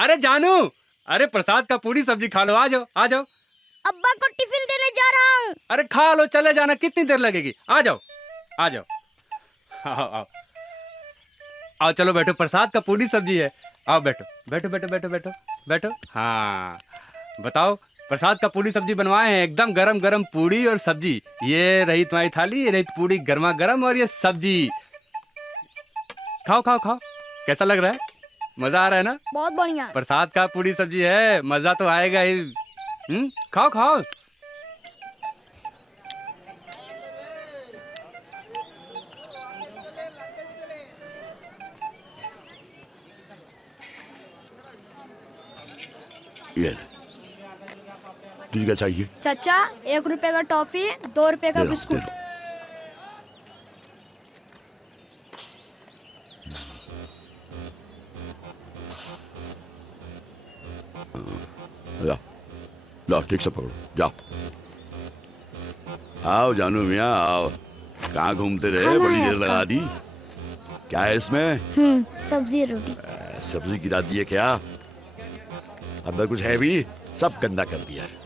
अरे जानू, अरे प्रसाद का पूरी सब्जी खा लो, आ जाओ आ जाओ। अब्बा को टिफिन देने जा रहा हूँ। अरे खा लो, चले जाना, कितनी देर लगेगी, आ जाओ आ जाओ। आओ आओ आओ, चलो बैठो, प्रसाद का पूरी सब्जी है। आओ बैठो बैठो बैठो बैठो बैठो बैठो। हाँ बताओ, प्रसाद का पूरी सब्जी बनवाए हैं, एकदम गरम गरम पूरी और सब्जी। ये रही तुम्हारी थाली, ये रही पूरी गर्मा गर्म, और ये सब्जी। खाओ खाओ खाओ, कैसा लग रहा है? मजा आ रहा है ना? बहुत बढ़िया। प्रसाद का पूरी सब्जी है, मजा तो आएगा ही। खाओ खाओ। ये तुझे क्या चाहिए? चाचा, 1 रुपए का टॉफी, 2 रुपए का बिस्कुट। ला ला, ठीक से पकड़ो, जाओ। आओ जानू मियाँ आओ। कहाँ घूमते रहे, बड़ी देर लगा दी। क्या है इसमें? सब्जी रोटी। सब्जी गिरा दी है क्या? अंदर कुछ है भी? सब गंदा कर दिया है।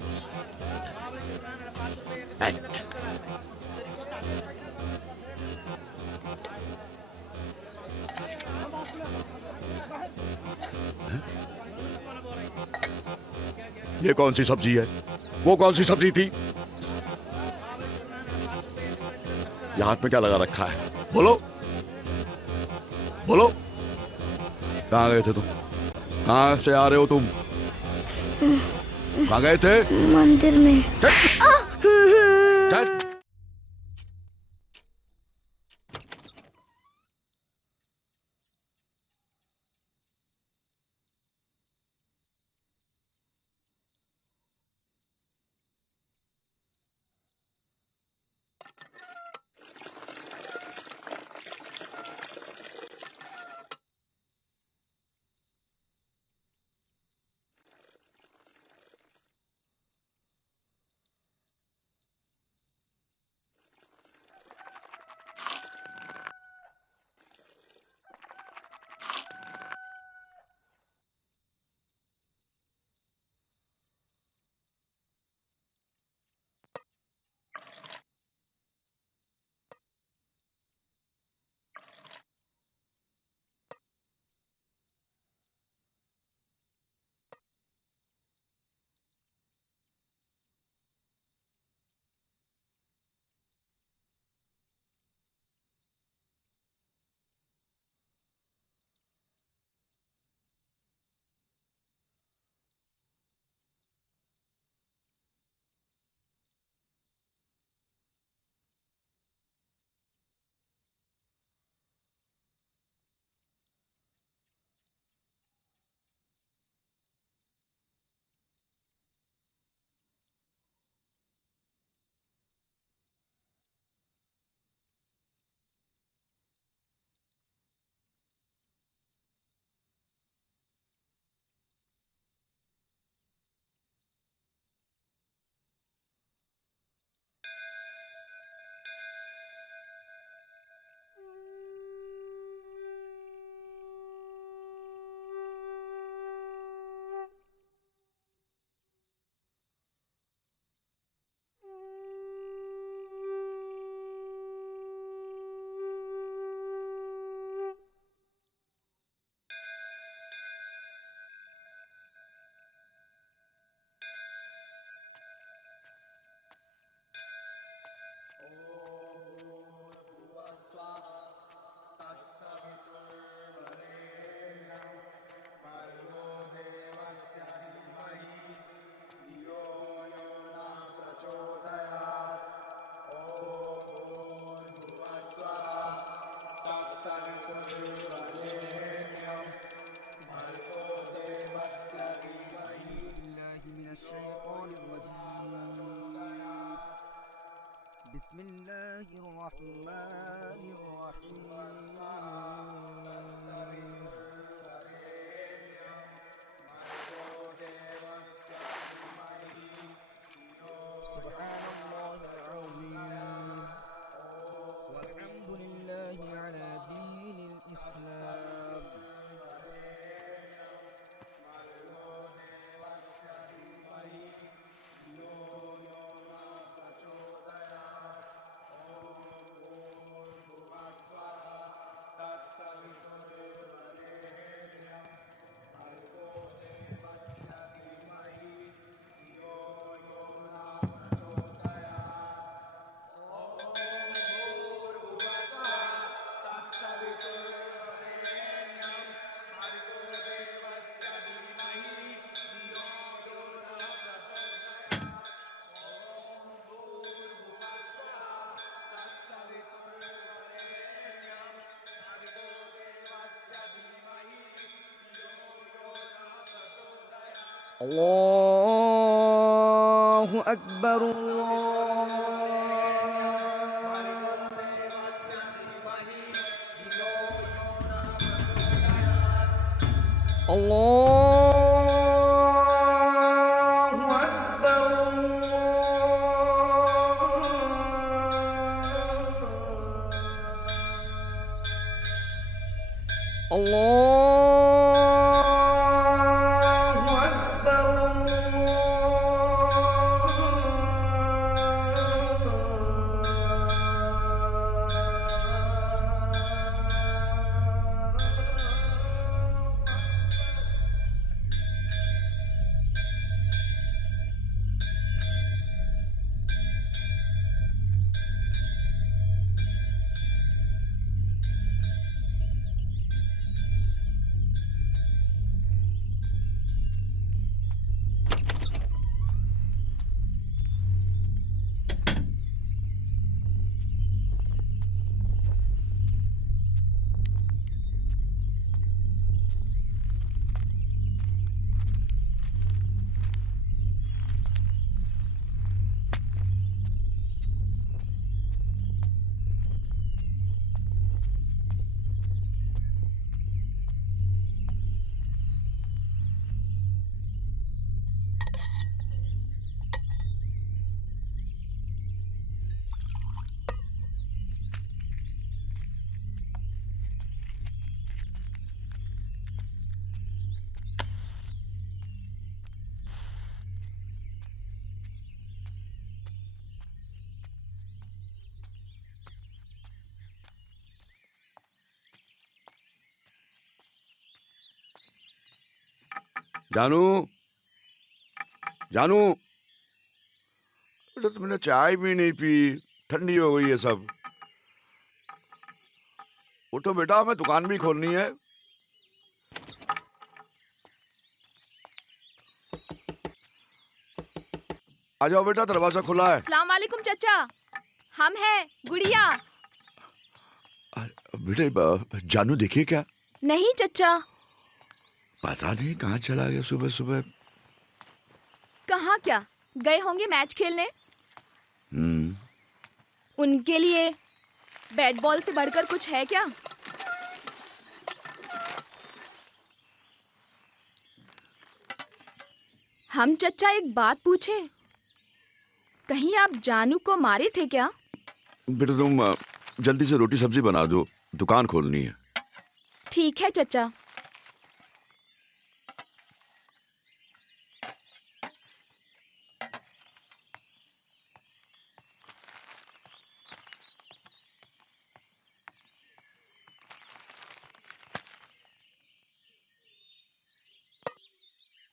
ये कौन सी सब्जी है? वो कौन सी सब्जी थी? ये हाथ में क्या लगा रखा है? बोलो बोलो, कहाँ गए थे तुम? कहाँ से आ रहे हो तुम? कहाँ गए थे? मंदिर में। अल्लाहु अकबर अल्लाहु अकबर अल्लाहु अकबर जानू, जानू, बेटा तुमने चाय भी नहीं पी, ठंडी हो गई है सब। उठो बेटा, हमें दुकान भी खोलनी है। आ जाओ बेटा, दरवाजा खुला है। अस्सलाम वालेकुम चचा, हम हैं गुड़िया। बेटे जानू देखिए क्या? नहीं चचा। पता नहीं कहाँ चला गया सुबह सुबह। कहाँ क्या गए होंगे, मैच खेलने। उनके लिए बैट बॉल से बढ़कर कुछ है क्या? हम चचा एक बात पूछे, कहीं आप जानू को मारे थे क्या? बेटा तुम जल्दी से रोटी सब्जी बना दो, दुकान खोलनी है। ठीक है चचा।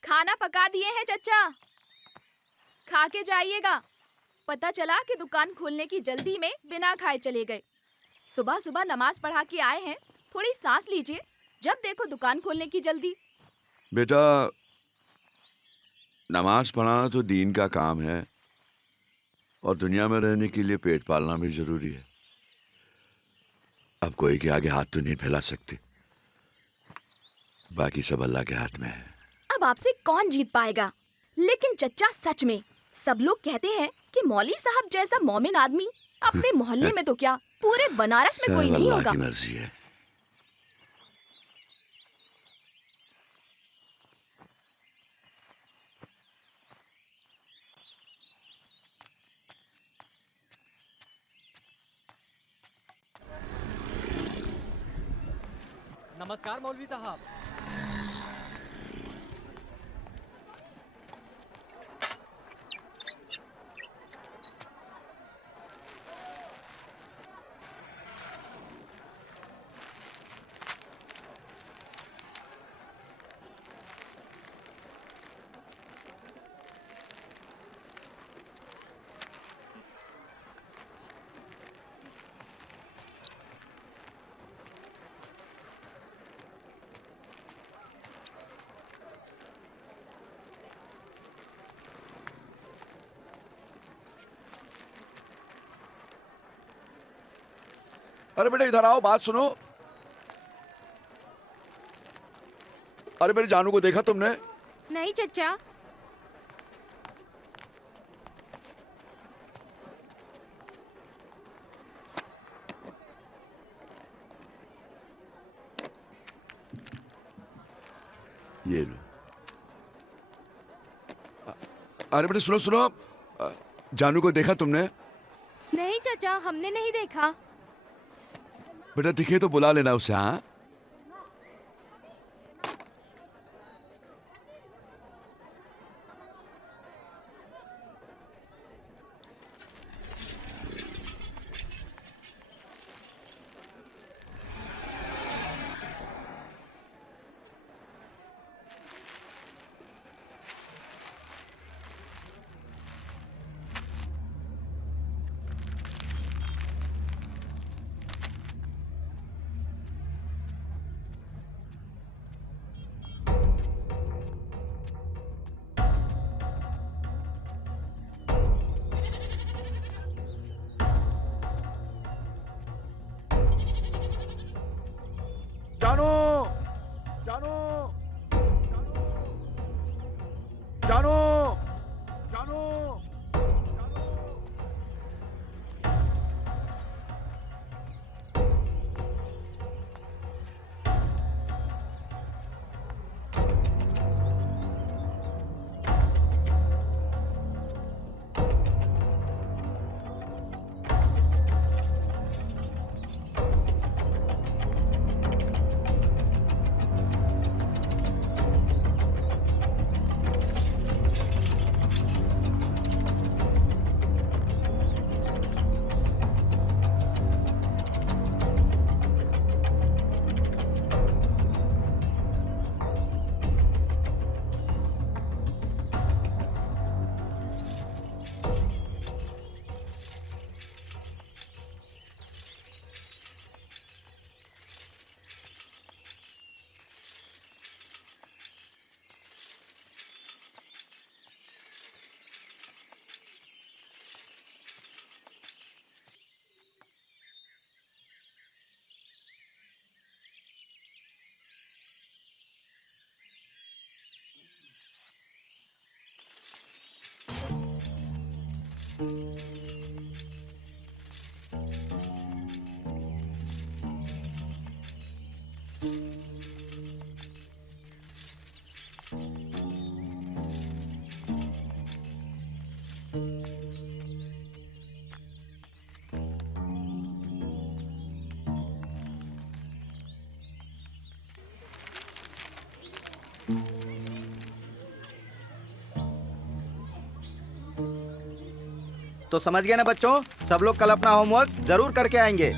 खाना पका दिए हैं चचा, खा के जाइएगा। पता चला कि दुकान खोलने की जल्दी में बिना खाए चले गए। सुबह सुबह नमाज पढ़ा के आए हैं, थोड़ी सांस लीजिए। जब देखो दुकान खोलने की जल्दी। बेटा नमाज पढ़ना तो दीन का काम है और दुनिया में रहने के लिए पेट पालना भी जरूरी है। अब कोई के आगे हाथ तो नहीं फैला सकते, बाकी सब अल्लाह के हाथ में है। अब आपसे कौन जीत पाएगा? लेकिन चचा सच में सब लोग कहते हैं कि मौली साहब जैसा मोमिन आदमी अपने मोहल्ले में तो क्या पूरे बनारस में कोई सब नहीं अल्लाह होगा। की मर्जी है। नमस्कार मौलवी साहब। अरे बेटा इधर आओ, बात सुनो। अरे मेरी जानू को देखा तुमने? नहीं चचा, ये लो। अरे बेटे सुनो सुनो, जानू को देखा तुमने? नहीं चाचा, हमने नहीं देखा। बेटा दिखे तो बुला लेना उसे। हाँ जानू, जानू, जानू, जानू, जानू। तो समझ गए ना बच्चों, सब लोग कल अपना होमवर्क जरूर करके आएंगे।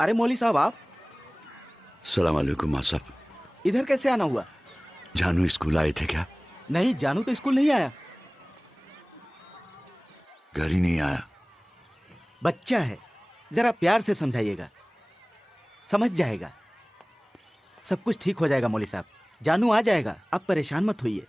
अरे मौली साहब, आप सलाम वालेकुम माँ साहब। इधर कैसे आना हुआ? जानू स्कूल आए थे क्या? नहीं, जानू तो स्कूल नहीं आया। घर ही नहीं आया? बच्चा है, जरा प्यार से समझाइएगा, समझ जाएगा। सब कुछ ठीक हो जाएगा मौली साहब, जानू आ जाएगा, आप परेशान मत होइए।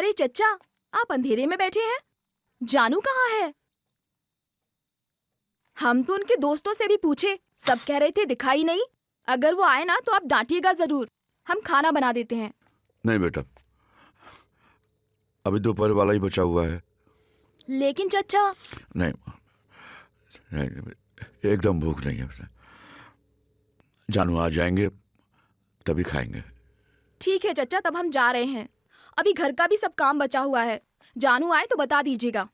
अरे चच्चा, आप अंधेरे में बैठे हैं। जानू कहाँ है? हम तो उनके दोस्तों से भी पूछे, सब कह रहे थे दिखाई नहीं। अगर वो आए ना तो आप डांटिएगा जरूर। हम खाना बना देते हैं। नहीं बेटा, अभी दोपहर वाला ही बचा हुआ है। लेकिन चच्चा। नहीं नहीं, एकदम भूख नहीं है बेटा। जानू आ जाएंगे तभी खाएंगे। ठीक है चच्चा, तब हम जा रहे हैं। अभी घर का भी सब काम बचा हुआ है। जानू आए तो बता दीजिएगा।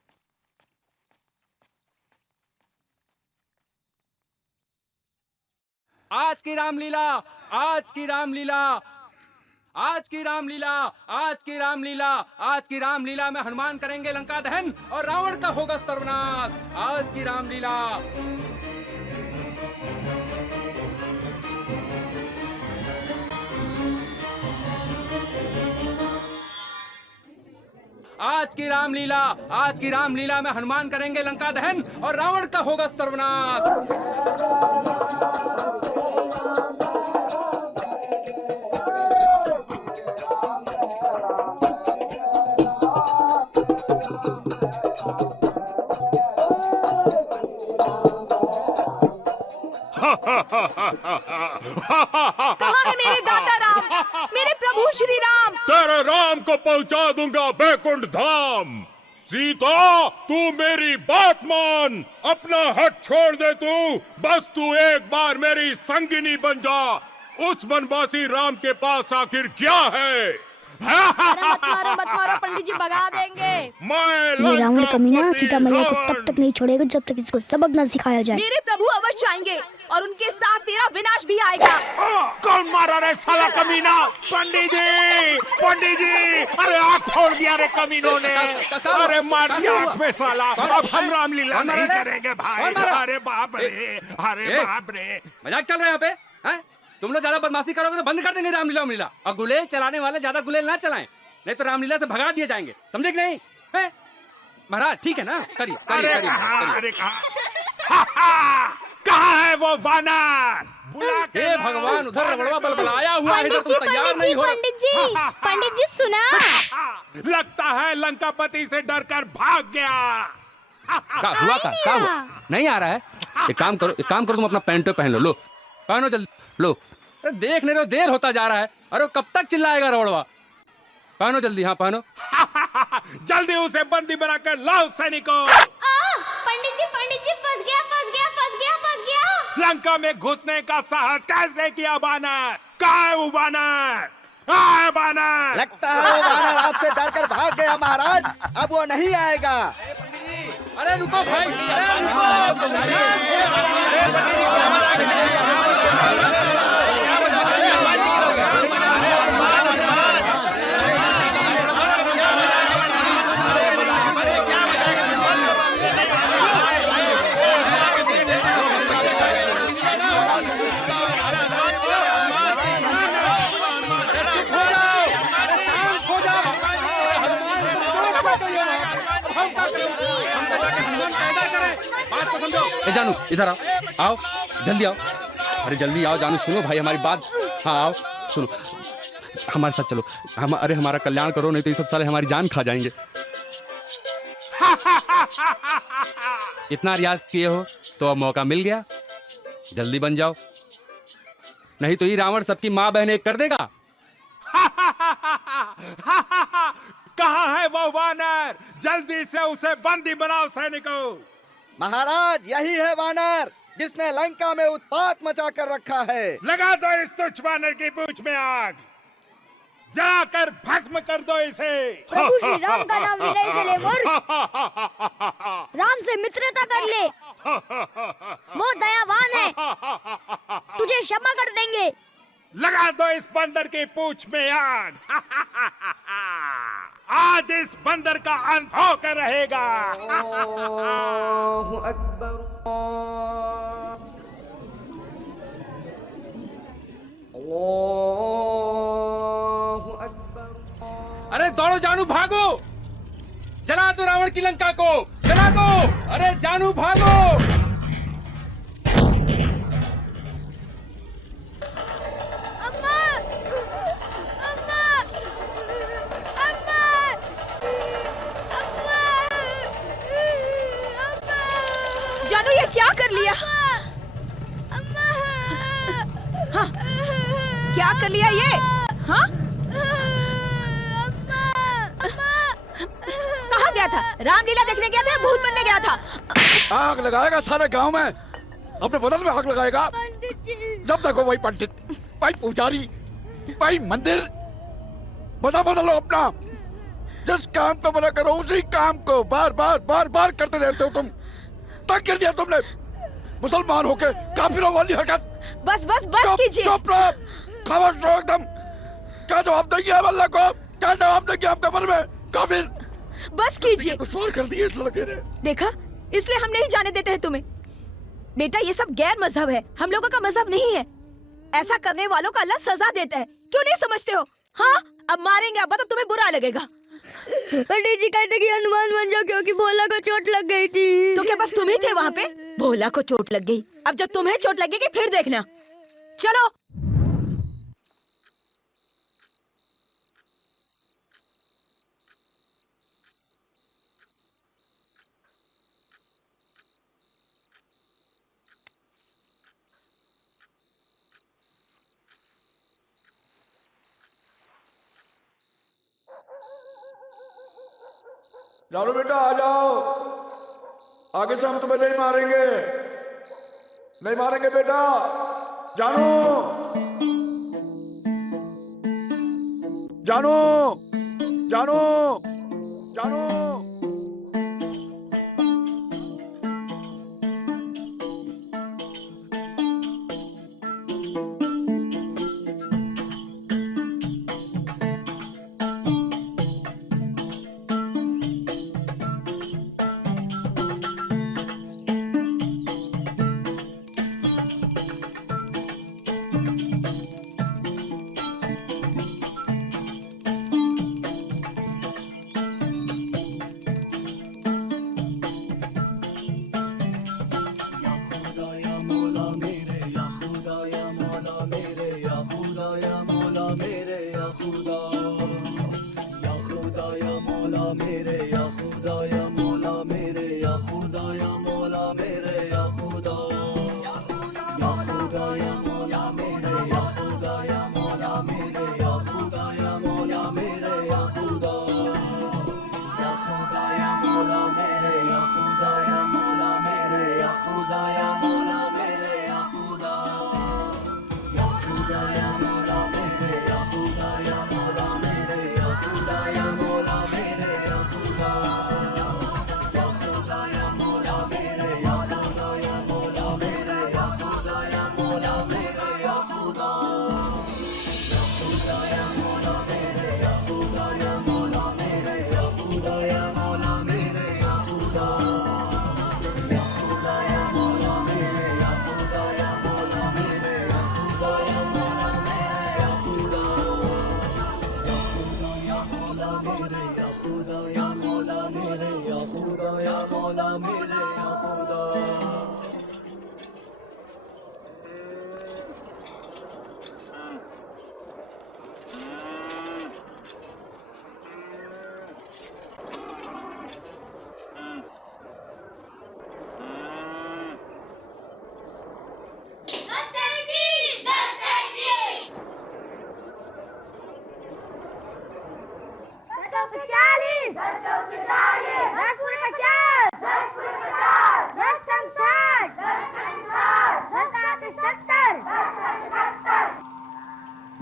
आज की रामलीला, आज की रामलीला, आज की रामलीला, आज की रामलीला, आज की रामलीला में हनुमान करेंगे लंका दहन और रावण का होगा सर्वनाश। आज की रामलीला। आज की रामलीला, आज की रामलीला में हनुमान करेंगे लंका दहन और रावण का होगा सर्वनाश। कहाँ है मेरे दाता राम, मेरे प्रभु श्री राम? तेरे राम को पहुंचा दूंगा बैकुंठ धाम। सीता, तू मेरी बात मान, अपना हट छोड़ दे तू। बस तू एक बार मेरी संगिनी बन जा। उस वनवासी राम के पास आखिर क्या है? मत मारो पंडित जी, भगा देंगे। मैं ये रावण कमीना सीता मैया को तब तक नहीं छोड़ेगा जब तक इसको सबक न सिखाया जाए। मेरे प्रभु अवश्य आएंगे और उनके साथ तेरा विनाश भी आएगा। कौन मारा रे साला कमीना? पंडित जी, पंडित जी, अरे आँख फोड़ दिया रे कमीनों ने। अरे मार दिया आँख पे साला। अब हम रामलीला नहीं करेंगे भाई। अरे बाप रे, अरे बाप रे। मजाक चल रहा है यहाँ पे? हैं? तुम लोग ज्यादा बदमाशी करोगे तो बंद कर देंगे रामलीला उमलीला। और गुलेल चलाने वाले ज्यादा गुलेल ना चलाएं, नहीं तो रामलीला से भगा दिए जाएंगे। समझे कि नहीं? हैं? महाराज ठीक है ना? करिए करिए करिए। अरे कहाँ है वो वानर? हे भगवान, उधर रबड़वा बलबलाया हुआ है, इधर तुम तैयार नहीं हो। पंडित जी सुना? लगता है लंकापति से डरकर भाग गया। क्या हुआ? नहीं आ रहा है? एक काम करो, तुम अपना पैंट पहन लो। लो पहनो जल्दी, लो। अरे देख नहीं रहे हो, देर होता जा रहा है। अरे कब तक चिल्लाएगा रबड़वा? पहनो जल्दी। हाँ पहनो। जल्दी उसे बंदी बनाकर लाओ सैनिकों। पंडित जी फंस गया। लंका में घुसने का साहस कैसे किया बानर? कहाँ है वो बानर? हाँ बानर। लगता है वो वानर आपसे डरकर भाग गया महाराज। अब वो नहीं आएगा। अरे रुको भाई, अरे रुको। जानू इधर आओ जल्दी आओ। अरे जल्दी आओ जानू, सुनो भाई हमारी बात। हाँ आओ, सुनो, हमारे साथ चलो। अरे हमारा कल्याण करो, नहीं तो ये सब साले हमारी जान खा जाएंगे। इतना रियाज किए हो तो अब मौका मिल गया, जल्दी बन जाओ, नहीं तो ये रावण सबकी माँ बहन एक कर देगा। कहाँ है वो वानर? जल्दी से उसे बंदी बनाओ सैनिकों। महाराज यही है वानर जिसने लंका में उत्पात मचा कर रखा है। लगा दो इस तुच्छ वानर की पूंछ में आग, जलाकर भस्म कर दो इसे। प्रभु श्री राम का नाम विनय से ले मोर। राम से मित्रता कर ले, वो दयावान है, तुझे क्षमा कर देंगे। लगा दो इस बंदर की पूंछ में आग। आज इस बंदर का अंत होकर रहेगा। अल्लाहु अकबर। अल्लाहु अकबर। अरे दौड़ो जानू, भागो, जला दो रावण की लंका को, जला दो। अरे जानू भागो। जानू ये क्या कर लिया? हाँ, क्या कर लिया ये? हाँ? कहाँ गया था? रामलीला देखने गया था, भूत बनने गया था? आग लगाएगा सारे गांव में, अपने बदल में आग लगाएगा। जब देखो वही पंडित, वही पुजारी, वही मंदिर, बदलो अपना। जिस काम को मना करो उसी काम को बार बार बार बार करते रहते हो तुम। तक कर दिया तुमने मुसलमान होके काफिरों वाली हरकत। बस बस बस कीजिए। चुप रहो, खामोश रहो एकदम। क्या जवाब देंगे हम अल्लाह को? क्या जवाब देंगे हम कब्र में? काफिर। बस कीजिए। दुश्वार कर दिए इस लड़के ने। देखा, इसलिए हम नहीं जाने देते हैं तुम्हें। बेटा ये सब गैर मजहब है, हम लोगों का मजहब नहीं है। ऐसा करने वालों को अल्लाह सजा देता है, क्यों नहीं समझते हो? हाँ, अब मारेंगे अब्बा तो तुम्हें बुरा लगेगा। पंडित जी कहते कि हनुमान बन जाओ क्योंकि भोला को चोट लग गई थी। तो क्या बस तुम ही थे वहाँ पे? भोला को चोट लग गई, अब जब तुम्हें चोट लगेगी फिर देखना। चलो। जानू बेटा आ जाओ, आगे से हम तुम्हें नहीं मारेंगे, नहीं मारेंगे बेटा। जानू, जानू, जानू, जानू।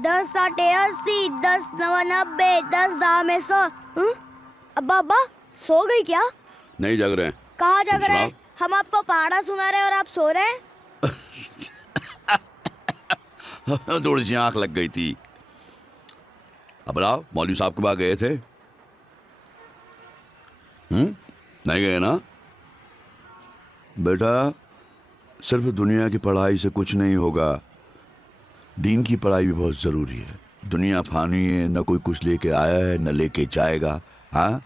दस साठे 80, 10 नवा 90, 10 दाह में 100। अब्बा अब्बा सो गई क्या? नहीं जग रहे हैं। कहाँ जग रहे हैं? सुनाओ। हम आपको पहाड़ा सुना रहे हैं और आप सो रहे हैं। थोड़ी सी आंख लग गई थी। अब बताओ, मौलवी साहब के पास गए थे? नहीं गए ना? बेटा सिर्फ दुनिया की पढ़ाई से कुछ नहीं होगा, दीन की पढ़ाई भी बहुत जरूरी है। दुनिया फानी है, न कोई कुछ लेके आया है न लेके जाएगा। हाँ,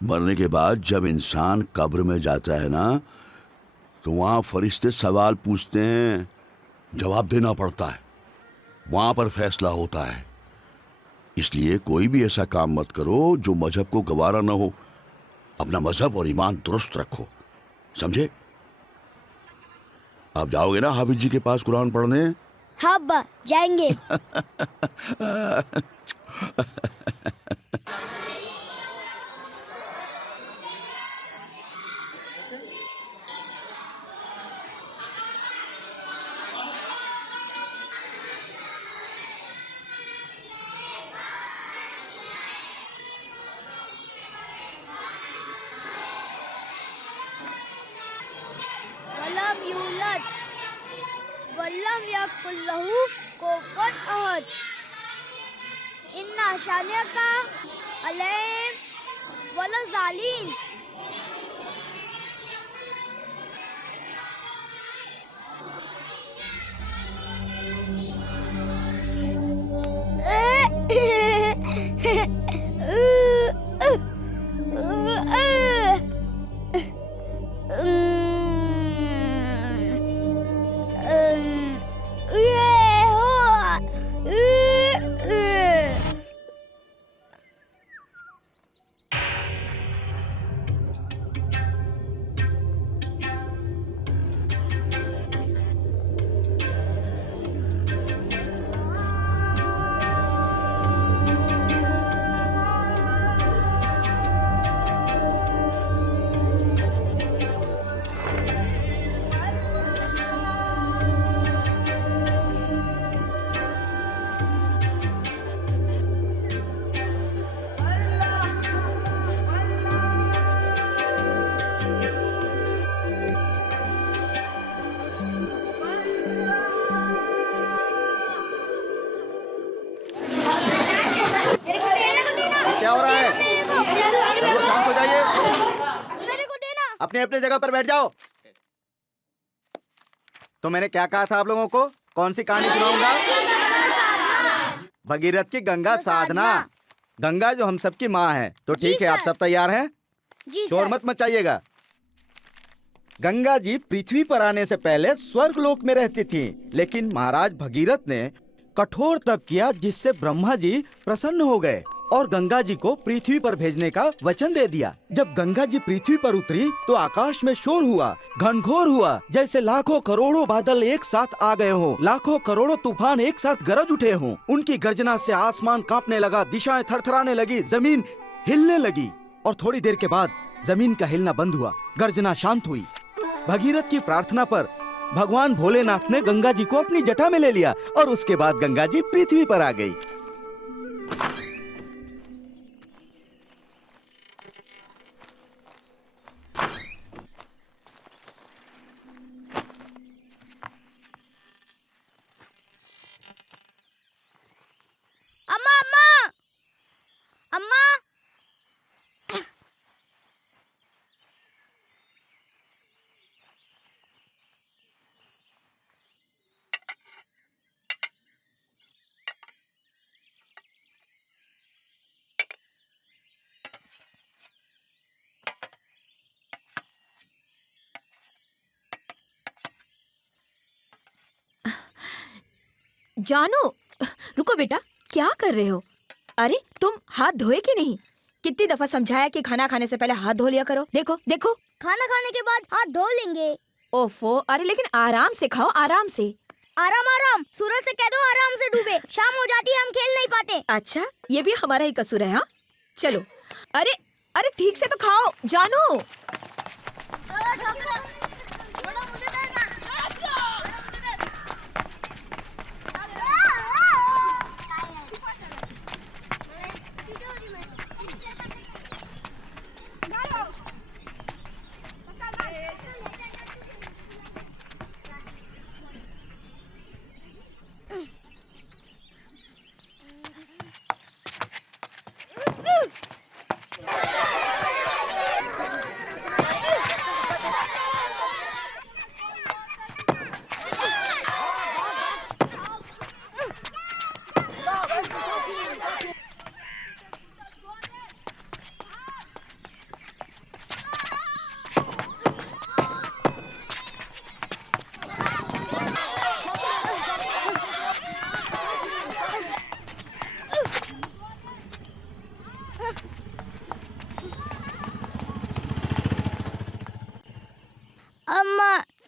मरने के बाद जब इंसान कब्र में जाता है ना, तो वहां फरिश्ते सवाल पूछते हैं, जवाब देना पड़ता है, वहां पर फैसला होता है। इसलिए कोई भी ऐसा काम मत करो जो मजहब को गवारा न हो। अपना मजहब और ईमान दुरुस्त रखो। समझे? आप जाओगे ना हाफिज जी के पास कुरान पढ़ने? हाँ अब्बा, जाएंगे। वलम यूलद वलम यकुल लहू कुफुवन अहद। इन्ना शानिअका अलैहिम वला ज़ालिन। क्या हो रहा है? सब लोग शांत हो जाइए। मेरे को देना। अपने अपने जगह पर बैठ जाओ। तो मैंने क्या कहा था आप लोगों को? कौन सी कहानी सुनाऊंगा? भगीरथ की गंगा साधना। गंगा जो हम सबकी माँ है। तो ठीक है, आप सब तैयार हैं? जी शोर सर। मत मचाइएगा। गंगा जी पृथ्वी पर आने से पहले स्वर्ग लोक में रहती थी, लेकिन महाराज भगीरथ ने कठोर तप किया, जिससे ब्रह्मा जी प्रसन्न हो गए और गंगा जी को पृथ्वी पर भेजने का वचन दे दिया। जब गंगा जी पृथ्वी पर उतरी तो आकाश में शोर हुआ, घनघोर हुआ, जैसे लाखों करोड़ों बादल एक साथ आ गए हों, लाखों करोड़ों तूफान एक साथ गरज उठे हों। उनकी गर्जना से आसमान कांपने लगा, दिशाएं थरथराने लगी, जमीन हिलने लगी और थोड़ी देर के बाद जमीन का हिलना बंद हुआ, गर्जना शांत हुई। भगीरथ की प्रार्थना पर भगवान भोलेनाथ ने गंगा जी को अपनी जटा में ले लिया और उसके बाद गंगा जी पृथ्वी पर आ गई। अम्मा अम्मा अम्मा। जानू, रुको बेटा, क्या कर रहे हो? अरे तुम हाथ धोए कि नहीं? कितनी दफा समझाया कि खाना खाने से पहले हाथ धो लिया करो। देखो देखो। खाना खाने के बाद हाथ धो लेंगे। ओफो, अरे लेकिन आराम से खाओ, आराम से। आराम आराम, सूरज से कह दो आराम से डूबे। शाम हो जाती है, हम खेल नहीं पाते। अच्छा, ये भी हमारा ही कसूर है। हाँ चलो। अरे अरे ठीक से तो खाओ जानू।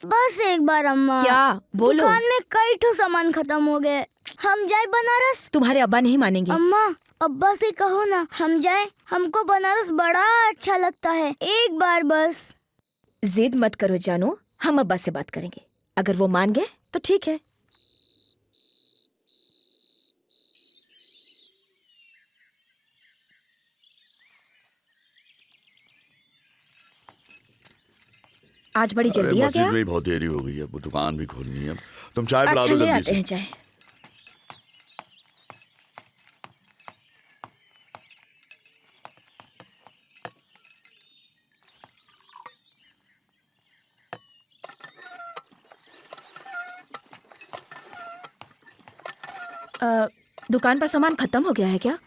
बस एक बार अम्मा। क्या? बोलो। दुकान में कई ठो सामान खत्म हो गए, हम जाए बनारस। तुम्हारे अब्बा नहीं मानेंगे। अम्मा अब्बा से कहो ना हम जाए, हमको बनारस बड़ा अच्छा लगता है, एक बार बस। जिद मत करो जानू, हम अब्बा से बात करेंगे, अगर वो मान गए तो ठीक है। आज बड़ी जल्दी आ गया। में ही बहुत देरी हो गई है, वो दुकान भी खोलनी है। तुम चाय पिला अच्छा दो ले जल्दी आते से। हैं चाय। दुकान पर सामान खत्म हो गया है क्या?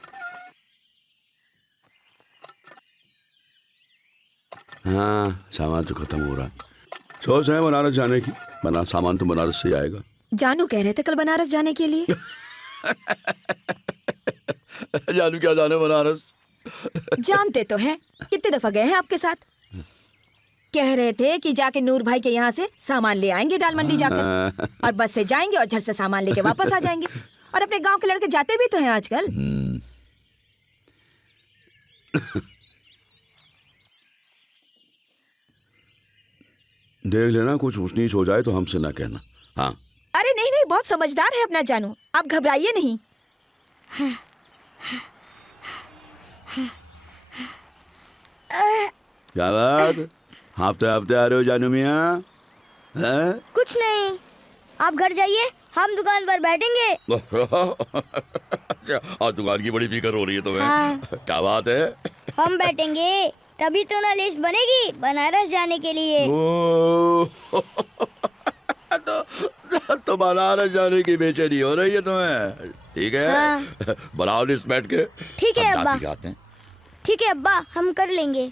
हाँ सामान तो खत्म हो रहा है। सोच रहे हैं बनारस जाने की, सामान तो बनारस से ही आएगा। जानू कह रहे थे कल बनारस जाने के लिए। जानू क्या जाने बनारस। जानते तो हैं, कितनी दफा गए हैं आपके साथ। कह रहे थे कि जाके नूर भाई के यहाँ से सामान ले आएंगे डाल मंडी जाकर, और बस से जाएंगे और झट से सामान लेके वापस आ जाएंगे। और अपने गांव के लड़के जाते भी तो हैं आजकल। देख लेना, कुछ ऊंच नीच हो जाए तो हमसे ना कहना। हाँ अरे नहीं नहीं, बहुत समझदार है अपना जानू, आप घबराइए नहीं। क्या बात, हफ्ते हफ्ते आ रहे हो जानू मियाँ? कुछ नहीं, आप घर जाइए, हम दुकान पर बैठेंगे। और दुकान की बड़ी फिक्र हो रही है तुम्हें। हाँ। क्या बात है। हम बैठेंगे तभी तो ना लिस्ट बनेगी बनारस जाने के लिए। तो बनारस जाने की बेचैनी हो रही है तुम्हें। ठीक है हाँ। बनाओ लिस्ट बैठ के। ठीक है हम अब्बा। जाके आते हैं। ठीक है अब्बा, हम कर लेंगे।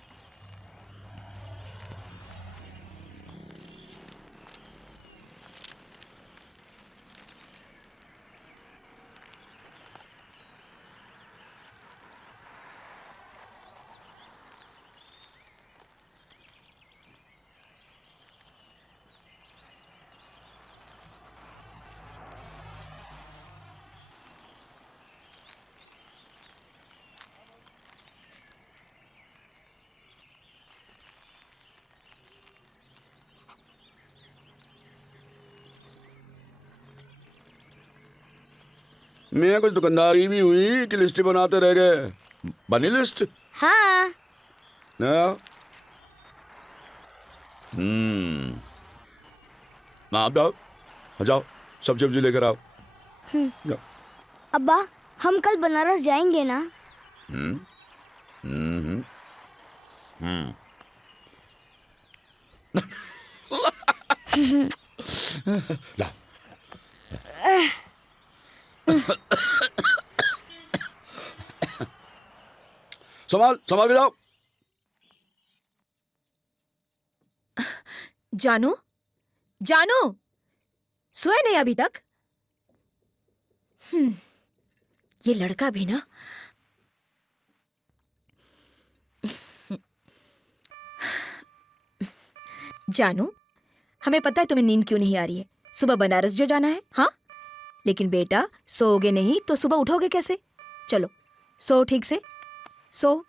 मैं कुछ दुकानदारी भी हुई कि लिस्ट बनाते रह गए। बनी लिस्ट? हाँ। ना? आप जाओ, जाओ सब्जी वब्जी लेकर आओ। जाओ। अब्बा हम कल बनारस जाएंगे ना? ला। संभाल संभाल के जाओ। जानू जानू, सोए नहीं अभी तक? ये लड़का भी ना। जानू, हमें पता है तुम्हें नींद क्यों नहीं आ रही है। सुबह बनारस जो जाना है। हाँ, लेकिन बेटा सोओगे नहीं तो सुबह उठोगे कैसे? चलो सो ठीक से, सो।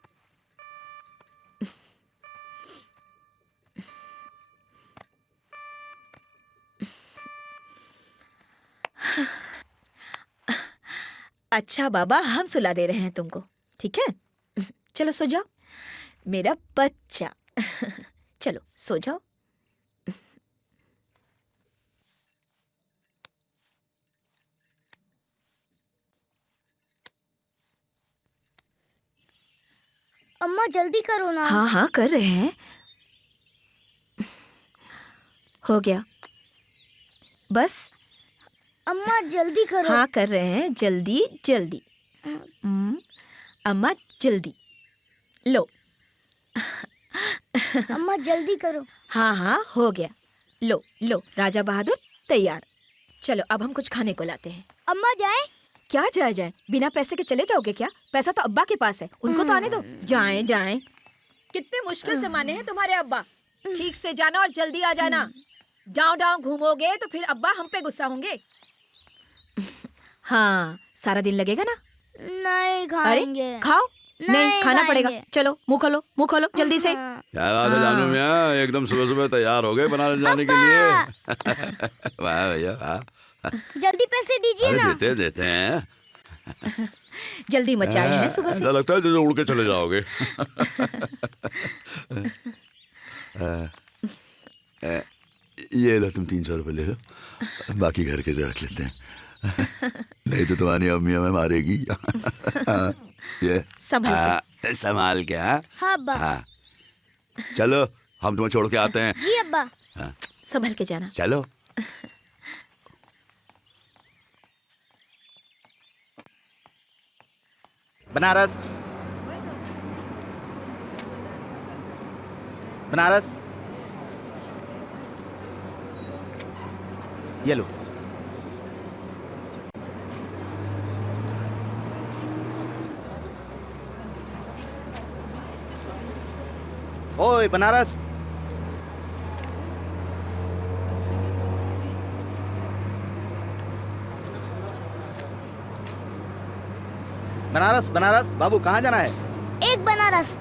अच्छा बाबा, हम सुला दे रहे हैं तुमको, ठीक है? चलो सो जाओ मेरा बच्चा। चलो सो जाओ। अम्मा जल्दी करो ना। हाँ हाँ कर रहे हैं। हो गया बस। अम्मा जल्दी करो। हाँ कर रहे हैं, जल्दी जल्दी। अम्मा जल्दी लो। अम्मा जल्दी करो। हाँ हाँ हो गया। लो लो राजा बहादुर तैयार। चलो अब हम कुछ खाने को लाते हैं। अम्मा जाए? क्या जाए जाए, बिना पैसे के चले जाओगे क्या? पैसा तो अब्बा के पास है, उनको तो आने दो। जाएं जाएं। कितने मुश्किल से माने हैं तुम्हारे अब्बा। ठीक से जाना और जल्दी आ जाना। डाँव डाँव घूमोगे तो फिर अब्बा हम पे गुस्सा होंगे। हाँ, सारा दिन लगेगा ना? नहीं अरे खाएंगे। खाओ। नहीं खाना पड़ेगा। खाएंगे। चलो मुंह खोलो जल्दी से। हाँ। क्या बात है जानू मियाँ, एकदम सुबह सुबह तैयार हो गए बनारस जाने के लिए। वाह भैया वाह। जल्दी पैसे दीजिए अरे ना। देते हैं। जल्दी मचाए हैं सुबह से। ऐसा लगता है जैसे उड़ के चले जाओगे। ये लो, तुम 300 रुपये ले लो, बाकी घर के लिए रख लेते हैं। नहीं तो तुम्हारी अम्मी हमें मारेगी। ये संभल के। संभाल के। हाँ हाँ अब्बा। हाँ, चलो हम तुम्हें छोड़ के आते हैं। जी अब्बा। संभल के जाना। चलो। बनारस बनारस, ये लो। ओए बनारस, बनारस बनारस, बाबू कहाँ जाना है? एक बनारस।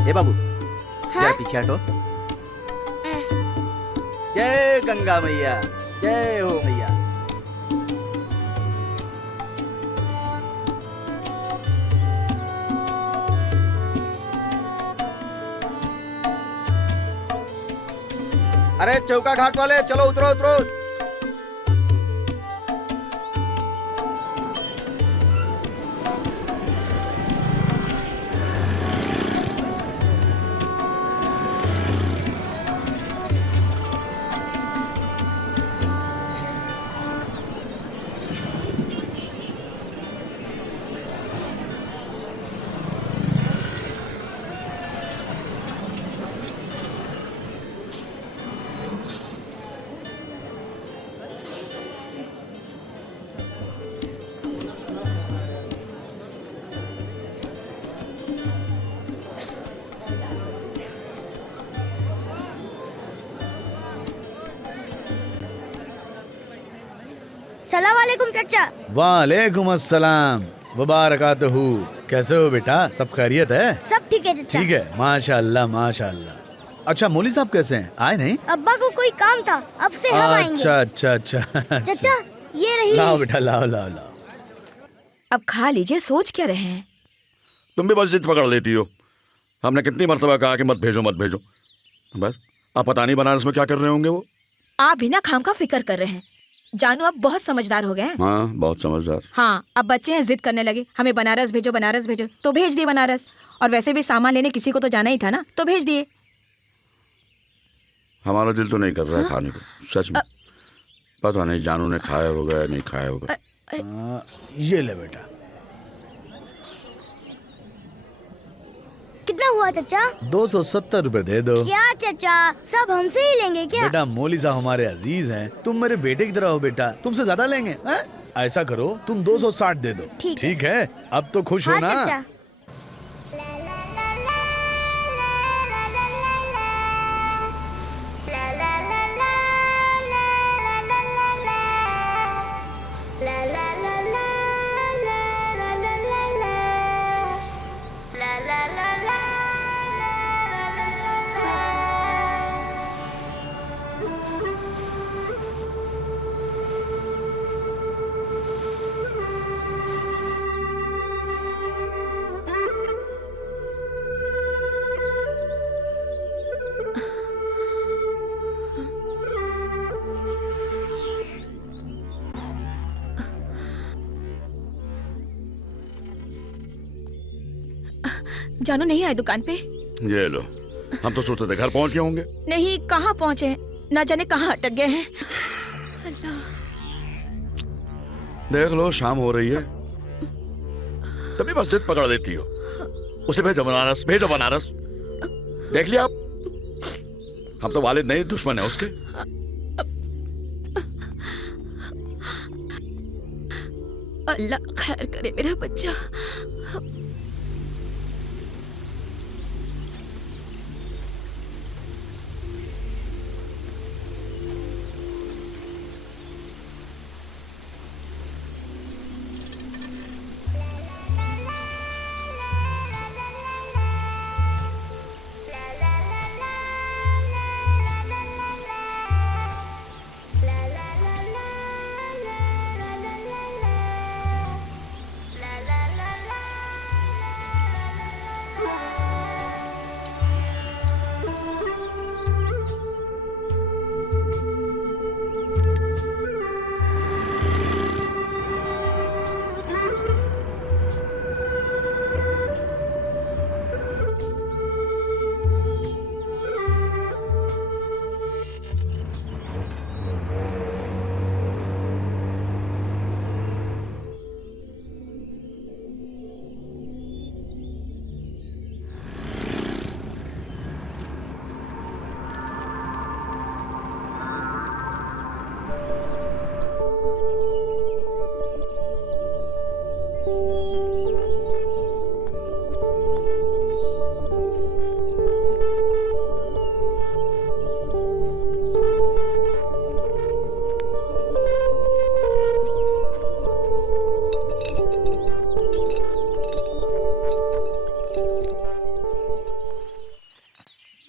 ए बाबू, हाँ? जरा पीछे हटो। जय गंगा मैया, जय हो मैया। अरे चौका घाट वाले, चलो उतरो उतरो। सलाम वालेकुम चाचा। वालेकुम अस्सलाम वबारकातहू। कैसे हो बेटा, सब खैरियत है? सब ठीक है चाचा। ठीक है, माशाअल्लाह माशाअल्लाह। अच्छा मौली साहब कैसे हैं, आए नहीं? अब्बा को कोई काम था, अब से हम आएंगे। अच्छा अच्छा अच्छा। चाचा ये रही लाओ लिस्ट। बेटा, लाओ लाओ लाओ। अब खा लीजिए, सोच क्या रहे हैं? तुम भी बस जिद पकड़ लेती हो। हमने कितनी मर्तबा कहा कि मत भेजो मत भेजो, बस अब पता नहीं बनारस में क्या कर रहे होंगे वो। आप भी ना खाम का फिक्र कर रहे हैं। जानू अब बहुत समझदार हो गए हैं। हाँ बहुत समझदार। हाँ, अब बच्चे हैं, जिद करने लगे हमें बनारस भेजो बनारस भेजो, तो भेज दिए बनारस। और वैसे भी सामान लेने किसी को तो जाना ही था ना, तो भेज दिए। हमारा दिल तो नहीं कर रहा है खाने को, सच में। पता नहीं जानू ने खाया होगा या नहीं खाया होगा। ये ले बेटा। कितना हुआ चाचा? 270 रुपए दे दो। क्या चाचा, सब हमसे ही लेंगे क्या? बेटा मौली साहब हमारे अजीज हैं, तुम मेरे बेटे की तरह हो बेटा, तुमसे ज्यादा लेंगे हैं? ऐसा करो तुम 260 दे दो। ठीक है, अब तो खुश हो हाँ ना? चाचा। जानू नहीं आए दुकान पे? ये लो, हम तो सोचते थे घर पहुंच गए होंगे। नहीं, कहाँ पहुँचे हैं, ना जाने कहाँ अटक गए हैं। देख लो, शाम हो रही है, तभी बस जिद पकड़ लेती हो। उसे भेजो बनारस, भेजो बनारस। देख लिया आप, हम तो वालिद नहीं, दुश्मन है उसके। अल्लाह खैर करे मेरा बच्चा।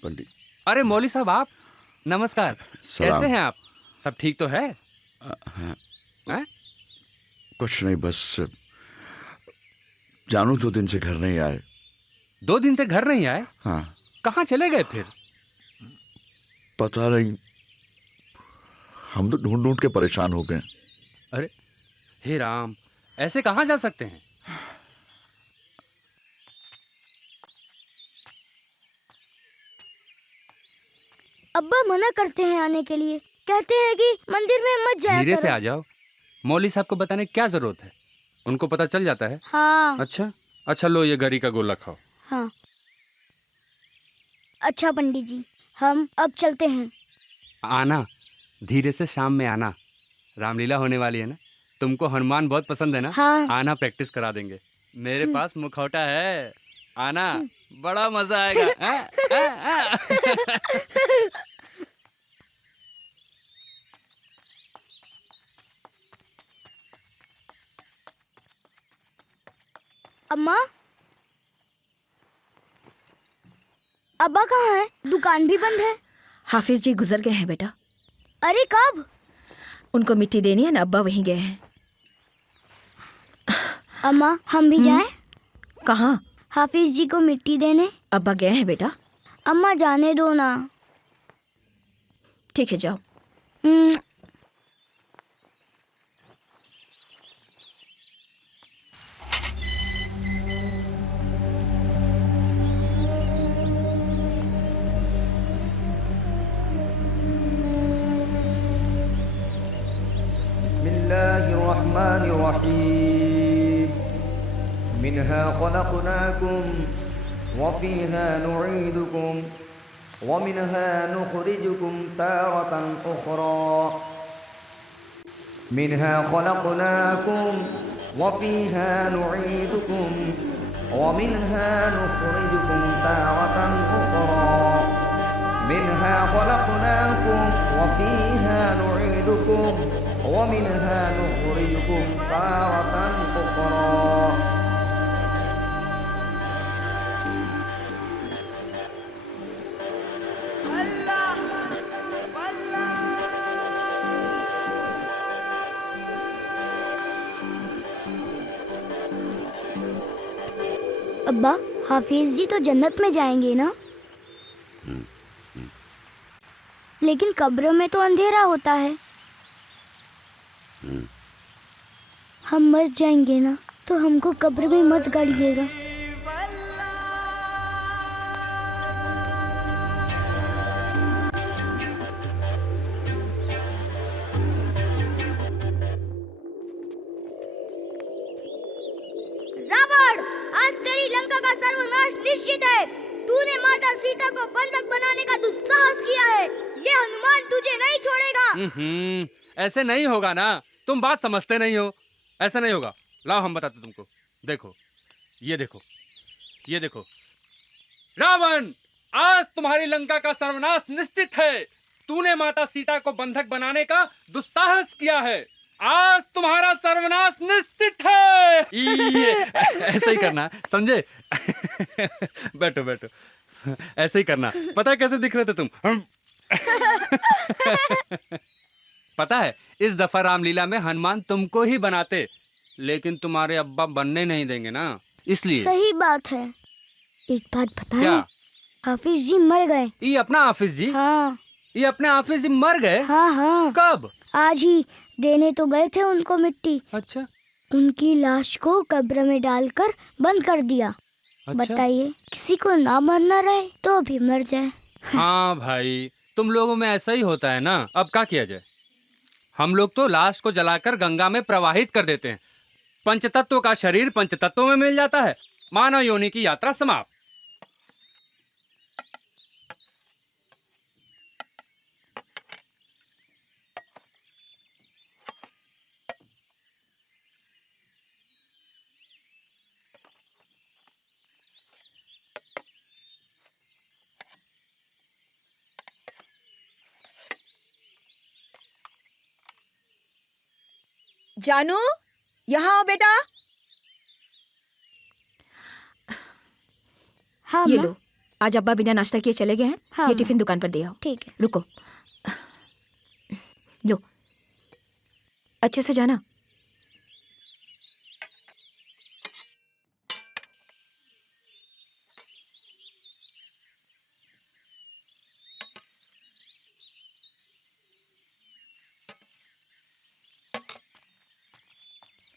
पंडित। अरे मौली साहब, आप नमस्कार। सलाम। कैसे हैं आप? सब ठीक तो है? हैं? कुछ नहीं, बस जानू 2 दिन से घर नहीं आए। 2 दिन से घर नहीं आए? हाँ। कहाँ चले गए फिर? पता नहीं, हम तो ढूंढ ढूंढ के परेशान हो गए। अरे हे राम, ऐसे कहाँ जा सकते हैं? अब्बा मना करते हैं आने के लिए, कहते हैं कि मंदिर में मत जाया धीरे से करो। आ जाओ, मौली साहब को बताने की क्या जरूरत है, उनको पता चल जाता है। हाँ। अच्छा अच्छा, लो ये गरी का गोला खाओ। हाँ। अच्छा पंडित जी, हम अब चलते हैं। आना धीरे से, शाम में आना, रामलीला होने वाली है ना। तुमको हनुमान बहुत पसंद है ना? हाँ। आना, प्रैक्टिस करा देंगे। मेरे पास मुखौटा है, आना, बड़ा मजा आएगा। अम्मा, अब्बा कहाँ है? दुकान भी बंद है। हाफिज जी गुजर गए हैं बेटा। अरे कब? उनको मिट्टी देनी है ना, अब्बा वहीं गए हैं। अम्मा, हम भी जाएं? कहाँ? हाफिज जी को मिट्टी देने। अब्बा गए हैं बेटा। अम्मा जाने दो ना। ठीक है, जाओ। बिस्मिल्लाहिर्रहमानिर्रहीम। मिन्हा खलक़नाकुम वफ़ीहा नुईदुकुम वमिन्हा नुख़रिजुकुम तारतन उख़रा। मिन्हा खलक़नाकुम वफ़ीहा नुईदुकुम वमिन्हा नुख़रिजुकुम तारतन उख़रा। मिन्हा खलक़नाकुम वफ़ीहा नुईदुकुम वमिन्हा नुख़रिजुकुम तारतन उख़रा। अब्बा, हाफिज जी तो जन्नत में जाएंगे ना? लेकिन कब्र में तो अंधेरा होता है। हम मर जाएंगे ना, तो हमको कब्र में मत गाड़िएगा। आज तेरी लंका का सर्वनाश निश्चित है। तूने माता सीता को बंधक बनाने का दुस्साहस किया है। ये हनुमान तुझे नहीं छोड़ेगा। ऐसे नहीं होगा ना, तुम बात समझते नहीं हो। ऐसा नहीं होगा। लाओ हम बताते तुमको। देखो, ये देखो, ये देखो। रावण, आज तुम्हारी लंका का सर्वनाश निश्चित है। तूने माता सीता को बंधक बनाने का दुस्साहस किया है। आज तुम्हारा सर्वनाश निश्चित है। ये ऐसे ही करना, समझे? बैठो बैठो, ऐसे ही करना। पता है कैसे दिख रहे थे तुम? पता है, इस दफा रामलीला में हनुमान तुमको ही बनाते, लेकिन तुम्हारे अब्बा बनने नहीं देंगे ना, इसलिए। सही बात है। एक बात बताएं? क्या? हाफिज जी मर गए। ये अपना हाफिज जी? हाँ। ये अपने हाफिज जी मर गए? हाँ हाँ। कब? आज ही देने तो गए थे उनको मिट्टी। अच्छा। उनकी लाश को कब्र में डालकर बंद कर दिया। अच्छा? बताइए, किसी को ना मरना रहे तो भी मर जाए। हाँ भाई, तुम लोगों में ऐसा ही होता है ना। अब क्या किया जाए? हम लोग तो लाश को जलाकर गंगा में प्रवाहित कर देते हैं। पंचतत्व का शरीर पंचतत्वों में मिल जाता है। मानव योनि की यात्रा समाप्त। जानू, यहाँ आओ बेटा। हाँ ये माँ। लो, आज अब्बा बिना नाश्ता किए चले गए हैं। हाँ, ये माँ। टिफिन दुकान पर दे आओ। ठीक है। रुको, लो, अच्छे से जाना।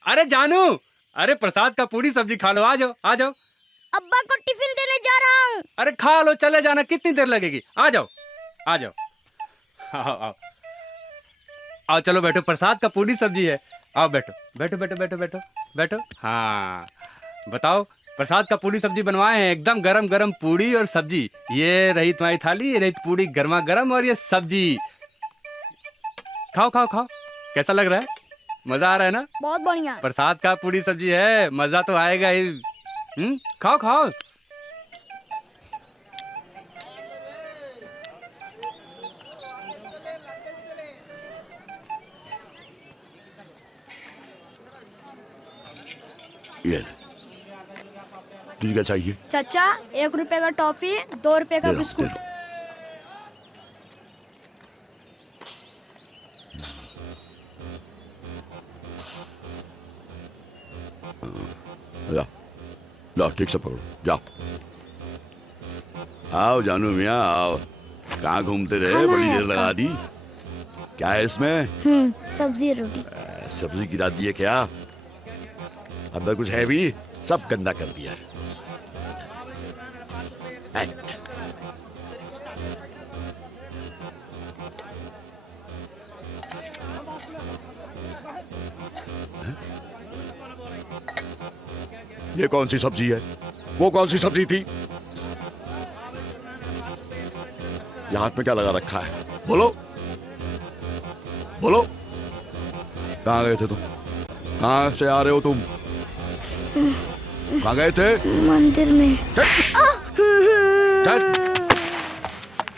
अरे जानू, अरे प्रसाद का पूरी सब्जी खा लो। आ जाओ, आ जाओ। अब्बा को टिफिन देने जा रहा हूँ। अरे खा लो, चले जाना, कितनी देर लगेगी? आ जाओ, आ जाओ। आओ आओ आओ, चलो बैठो, प्रसाद का पूरी सब्जी है। आओ बैठो बैठो बैठो बैठो बैठो बैठो। हाँ बताओ, प्रसाद का पूरी सब्जी बनवाए हैं, एकदम गरम गरम पूरी और सब्जी। ये रही तुम्हारी थाली, ये रही पूरी गर्मा गर्म, और ये सब्जी। खाओ खाओ खाओ। कैसा लग रहा है? मजा आ रहा है ना? बहुत बढ़िया। प्रसाद का पूरी सब्जी है, मजा तो आएगा ही। खाओ खाओ। ये ले। तुझे क्या चाहिए? चाचा, 1 रुपए का टॉफी, 2 रुपए का दे लो, बिस्कुट। दे लो। ला, ला, ठीक से पकड़ो, जाओ। आओ जानू मियाँ, आओ। कहाँ घूमते रहे? खाना बड़ी है देर लगा दी। क्या है इसमें? सब्जी रोटी। सब्जी गिरा दी है क्या? अंदर कुछ है भी? सब गंदा कर दिया है। हट। ये कौन सी सब्जी है? वो कौन सी सब्जी थी? ये हाथ में क्या लगा रखा है? बोलो बोलो। कहाँ गए थे तुम? कहाँ से आ रहे हो तुम? कहाँ गए थे? मंदिर में।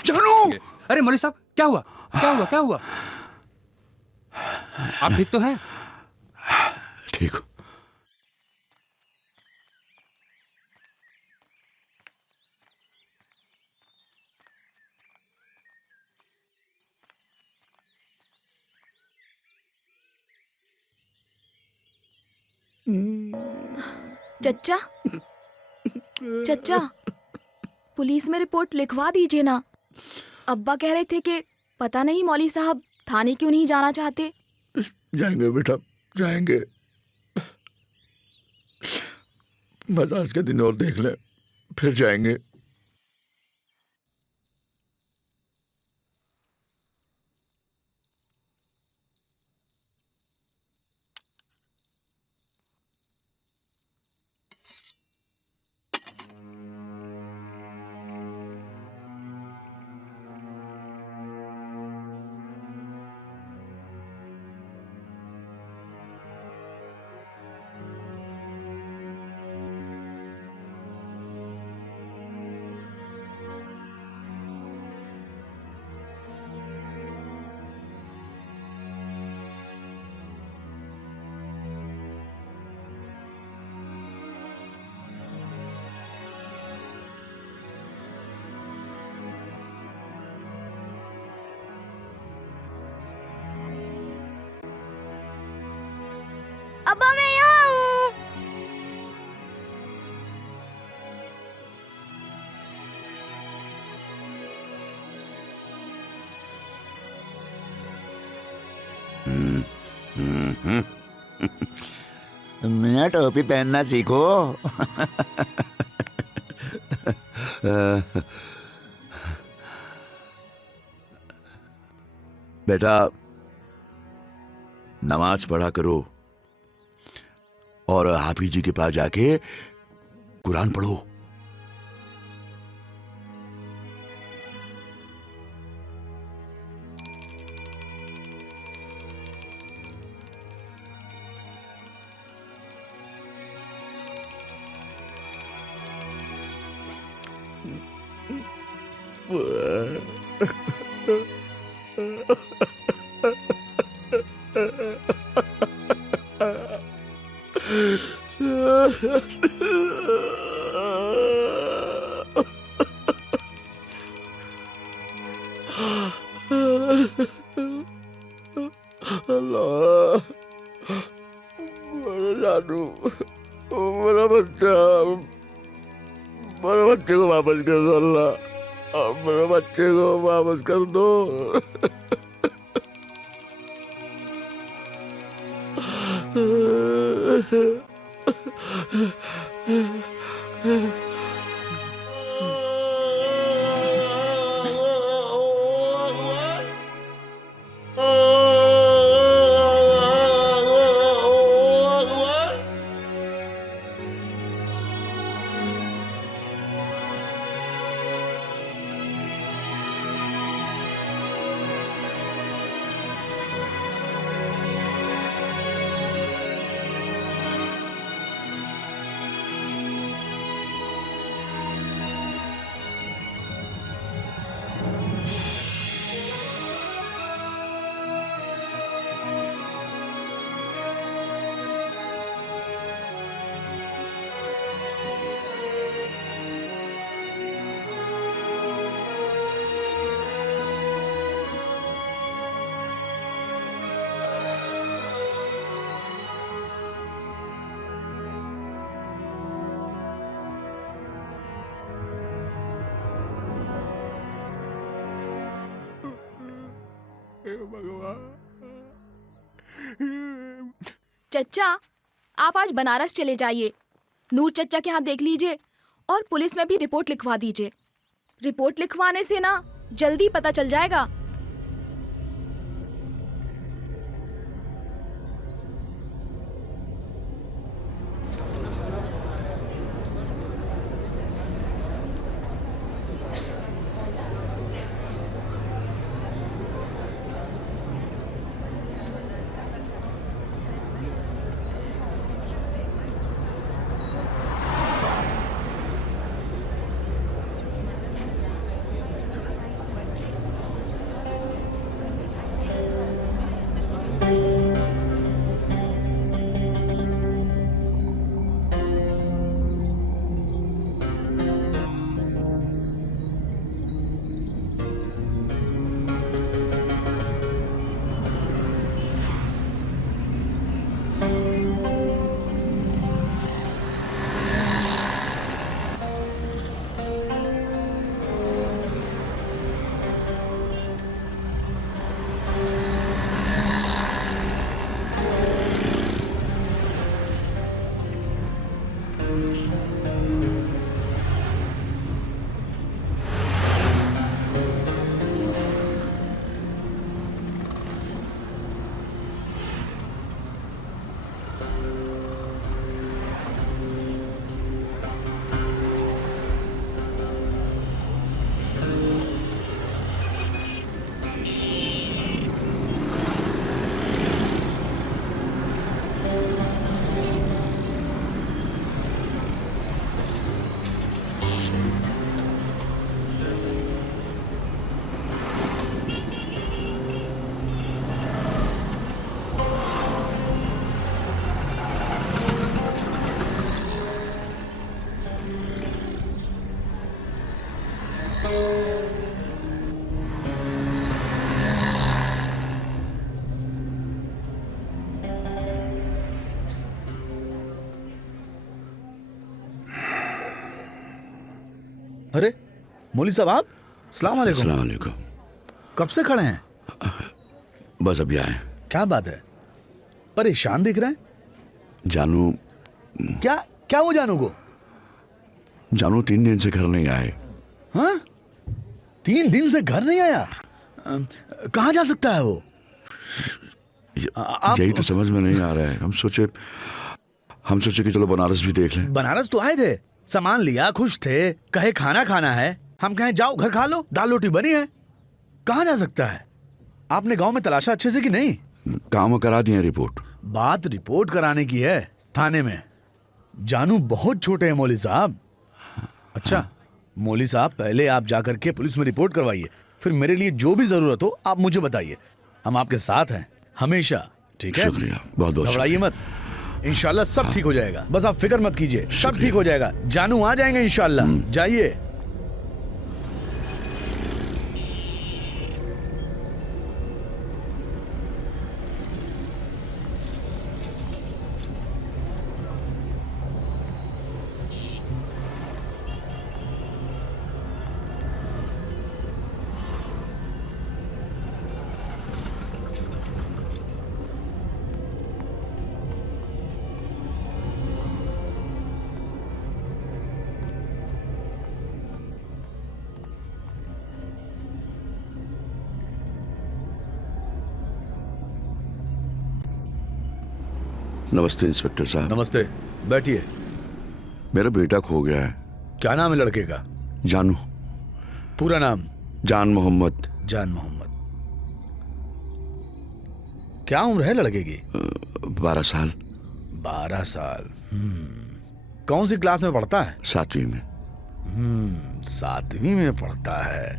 जानू! अरे मौलवी साहब, क्या हुआ? क्या हुआ? क्या हुआ? आप ठीक तो हैं? ठीक हो। चच्चा, चच्चा, पुलिस में रिपोर्ट लिखवा दीजिए ना। अब्बा कह रहे थे कि पता नहीं मौली साहब थाने क्यों नहीं जाना चाहते। जाएंगे बेटा, जाएंगे। बस आज के दिन और देख ले, फिर जाएंगे। अब्बा मैं यहाँ हूँ। मियाँ टोपी पहनना सीखो। बेटा नमाज पढ़ा करो और हाफिज जी के पास जाके कुरान पढ़ो। अल्लाह मेरा जानू, मेरा बच्चे को वापस कर दो अल्लाह, मेरे बच्चे को वापस कर दो। चच्चा आप आज बनारस चले जाइए, नूर चच्चा के यहाँ देख लीजिए और पुलिस में भी रिपोर्ट लिखवा दीजिए। रिपोर्ट लिखवाने से ना जल्दी पता चल जाएगा। अरे मौली साहब आप, अस्सलाम वालेकुम। अस्सलाम वालेकुम। कब से खड़े हैं? बस अभी आए। क्या बात है, परेशान दिख रहे हैं। जानू क्या क्या वो जानू को? जानू 3 दिन से घर नहीं आए। हाँ, 3 दिन से घर नहीं आया? कहाँ जा सकता है वो? यही तो समझ में नहीं आ रहा है। हम सोचे कि चलो बनारस भी देख लें। बनारस तो आए थे, सामान लिया, खुश थे, कहे खाना खाना है, हम कहें जाओ घर खा लो, दाल रोटी बनी है। कहाँ जा सकता है? आपने गांव में तलाशा अच्छे से कि नहीं? काम करा दिए रिपोर्ट। बात रिपोर्ट कराने की है थाने में। जानू बहुत छोटे हैं मौली साहब। अच्छा मौली साहब, पहले आप जाकर के पुलिस में रिपोर्ट करवाइए, फिर मेरे लिए जो भी जरूरत हो आप मुझे बताइए। हम आपके साथ हैं हमेशा, ठीक है? शुक्रिया, बहुत बहुत घबराइए मत, इंशाल्लाह सब ठीक हो जाएगा। बस आप फिक्र मत कीजिए, सब ठीक हो जाएगा। जानू आ जाएंगे इंशाल्लाह। जाइए। नमस्ते इंस्पेक्टर साहब। नमस्ते, बैठिए। मेरा बेटा खो गया है। क्या नाम है लड़के का? जानू। पूरा नाम? जान मोहम्मद। जान मोहम्मद। क्या उम्र है लड़के की? 12 साल। 12 साल। कौन सी क्लास में पढ़ता है? 7वीं में। 7वीं में पढ़ता है।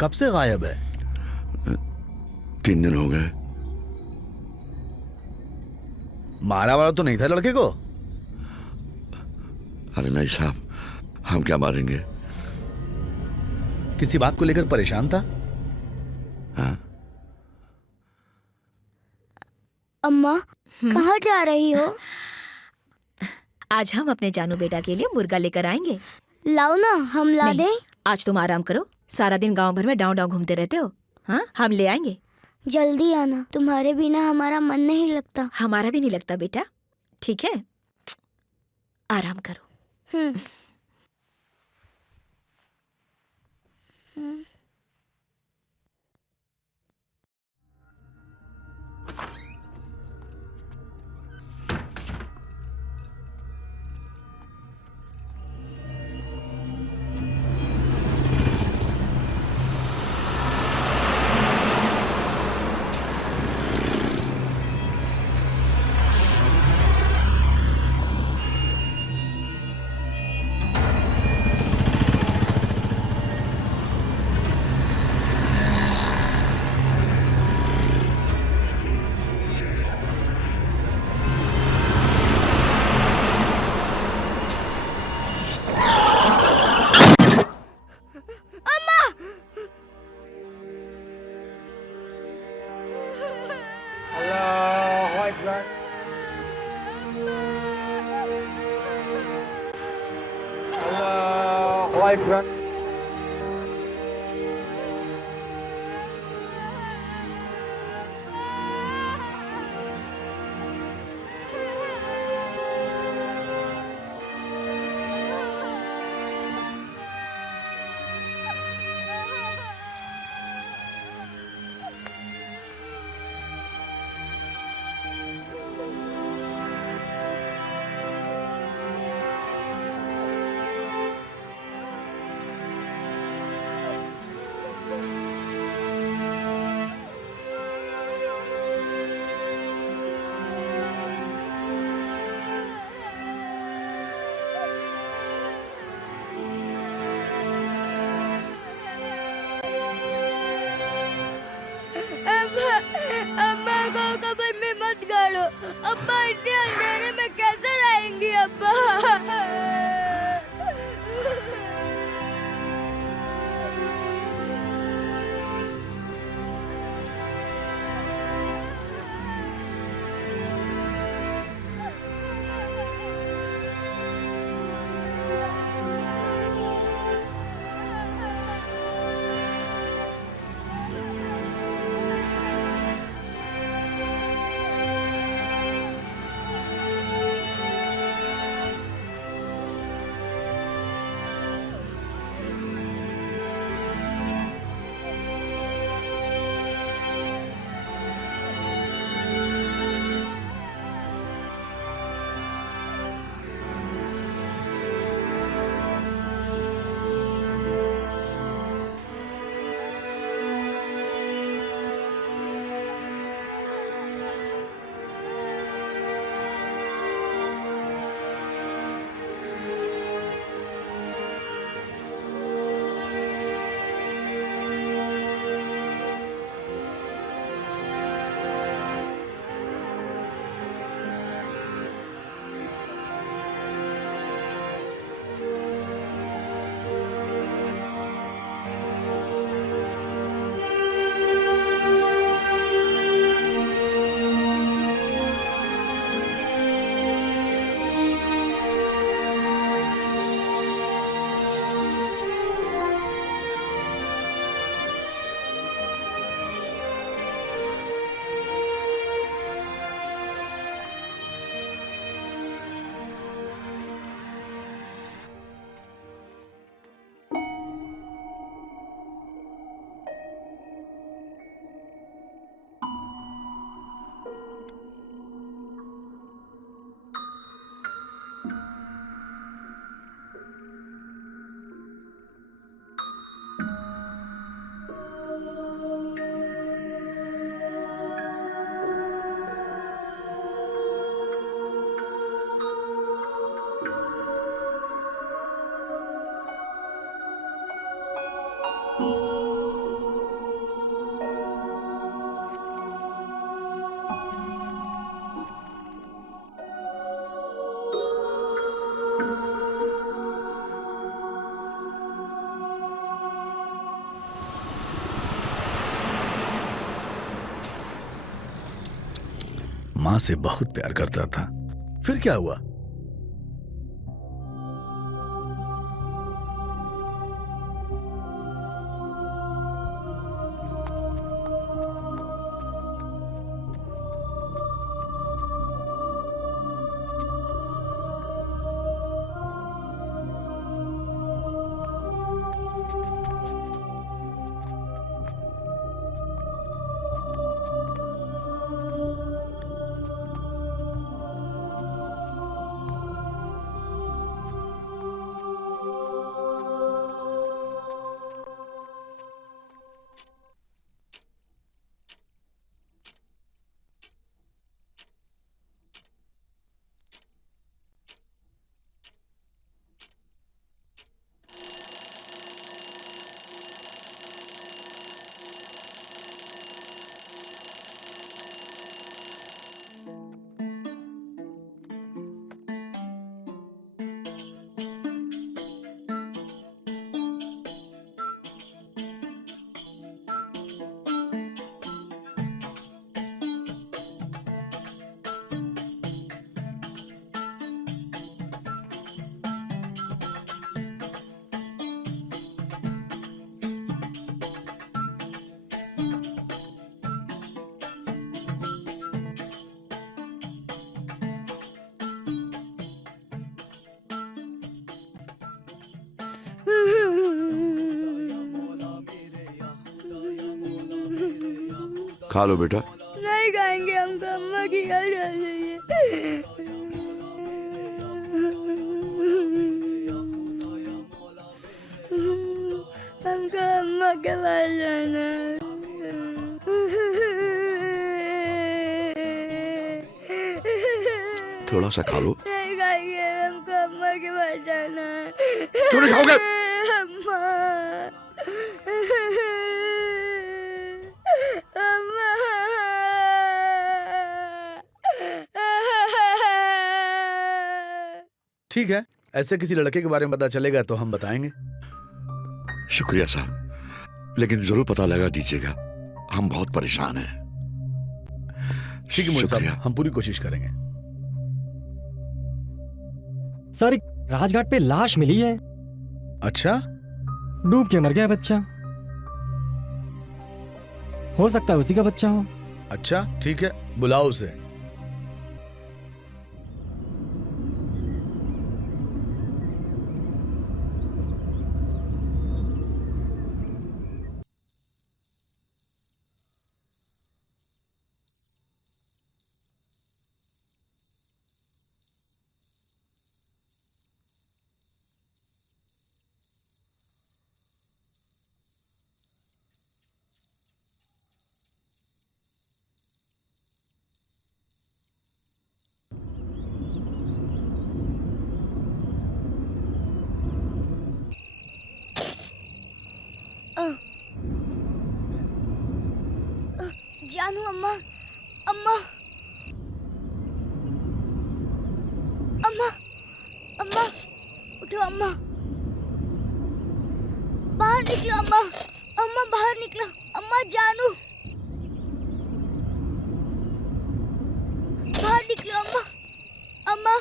कब से गायब है? 3 दिन हो गए। मारा वाला तो नहीं था लड़के को? अरे नहीं साहब, हम क्या मारेंगे। किसी बात को लेकर परेशान था? हाँ? अम्मा कहाँ जा रही हो? आज हम अपने जानू बेटा के लिए मुर्गा लेकर आएंगे। लाओ ना, हम ला नहीं, दें। आज तुम आराम करो, सारा दिन गांव भर में डांव डांव घूमते रहते हो। हाँ, हम ले आएंगे। जल्दी आना, तुम्हारे बिना हमारा मन नहीं लगता। हमारा भी नहीं लगता बेटा, ठीक है? आराम करो। अम्मा को कब्र में मत गाड़ो। अब्बा इतने अंधेरे में कैसे रहेंगी अब्बा? माँ से बहुत प्यार करता था, फिर क्या हुआ? खा लो बेटा। नहीं खाएंगे, हमको अम्मा की याद आ रही है। हमको अम्मा के पास जाना है। थोड़ा सा खा लो। नहीं खाएंगे, हमको अम्मा के पास जाना है। क्यों नहीं खाओगे? अम्मा, अम्मा। ठीक है, ऐसे किसी लड़के के बारे में पता चलेगा तो हम बताएंगे। शुक्रिया साहब, लेकिन जरूर पता लगा दीजिएगा, हम बहुत परेशान हैं। ठीक है मोदी साहब, शुक्रिया। हम पूरी कोशिश करेंगे। सर, राजघाट पे लाश मिली है। अच्छा, डूब के मर गया बच्चा। हो सकता है उसी का बच्चा हो। अच्छा ठीक है, बुलाओ उसे। जानू, अम्मा, अम्मा, अम्मा, अम्मा, उठो अम्मा, बाहर निकलो अम्मा, अम्मा बाहर निकलो, अम्मा, जानू, बाहर निकलो अम्मा, अम्मा।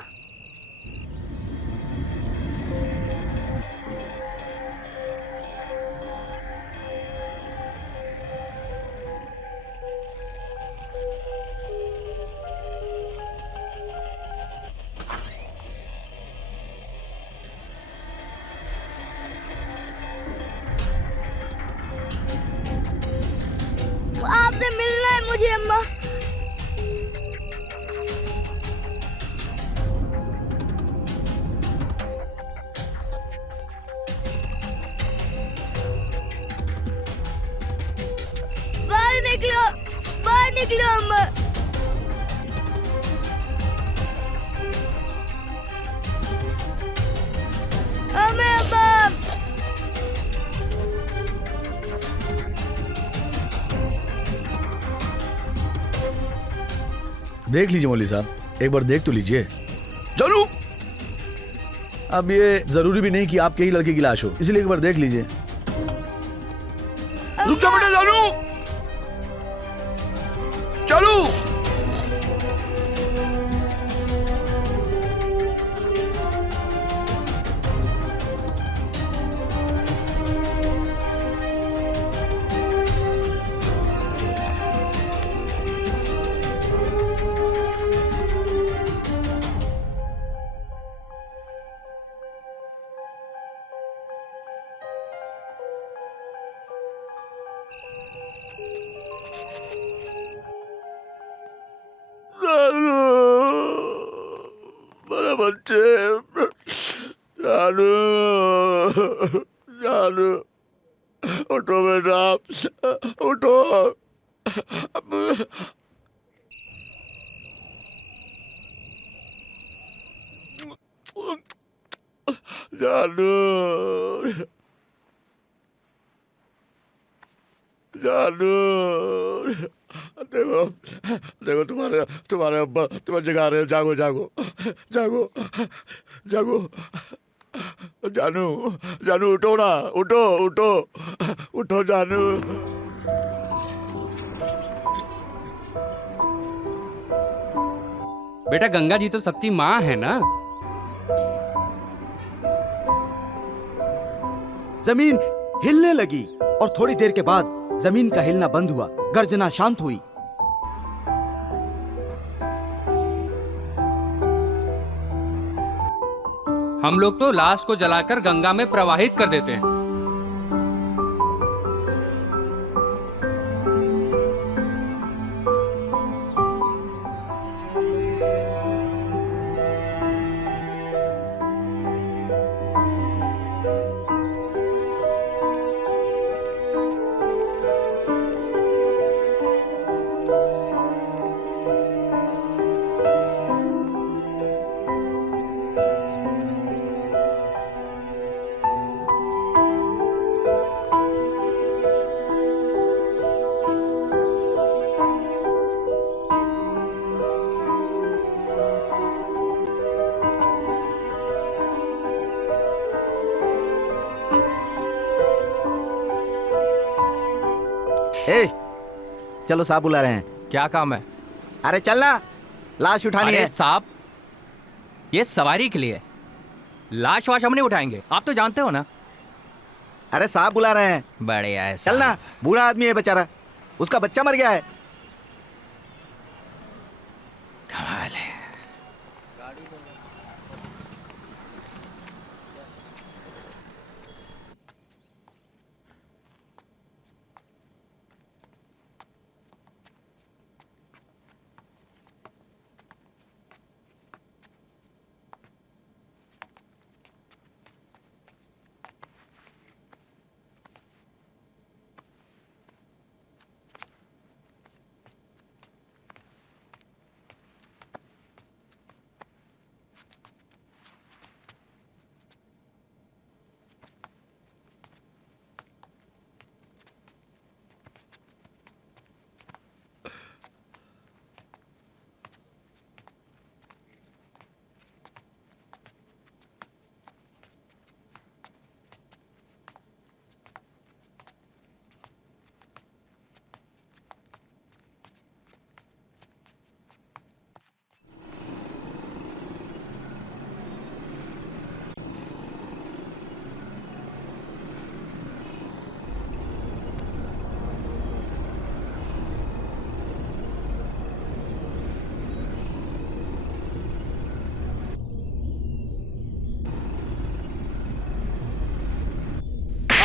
आपसे मिलना है मुझे अम्मा। बाहर निकलो अम्मा। हमें अब्बा। देख लीजिए मौलवी साहब, एक बार देख तो लीजिए। जानू अब ये जरूरी भी नहीं कि आपके ही लड़के की लाश हो, इसलिए एक बार देख लीजिए। रुक जा बेटा जानू, चलो। मेरे बच्चे, जानू जानू, उठो बेटा, उठो। जानू जानू, देखो देखो तुम्हारे अब्बा तुम्हें जगा रहे हैं। जागो जागो जागो जागो। जानू जानू, उठो ना, उठो उठो उठो जानू। बेटा गंगा जी तो सबकी माँ है ना। जमीन हिलने लगी और थोड़ी देर के बाद जमीन का हिलना बंद हुआ, गर्जना शांत हुई। हम लोग तो लाश को जलाकर गंगा में प्रवाहित कर देते हैं। ए, चलो साहब बुला रहे हैं। क्या काम है? अरे चलना, लाश उठानी अरे है। साहब, ये सवारी के लिए, लाश वाश हम नहीं उठाएंगे, आप तो जानते हो ना। अरे साहब बुला रहे हैं। बढ़िया है। चलना, बूढ़ा आदमी है बेचारा, उसका बच्चा मर गया है। कमाल है।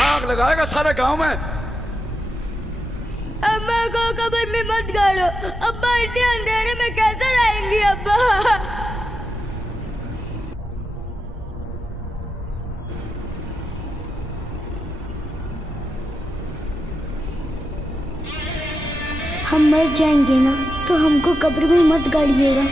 आग लगाएगा सारे गांव में। अम्मा को कब्र में मत गाड़ो, अब्बा इतने अंधेरे में कैसे रहेंगी अब्बा। हम मर जाएंगे ना तो हमको कब्र में मत गाड़िएगा।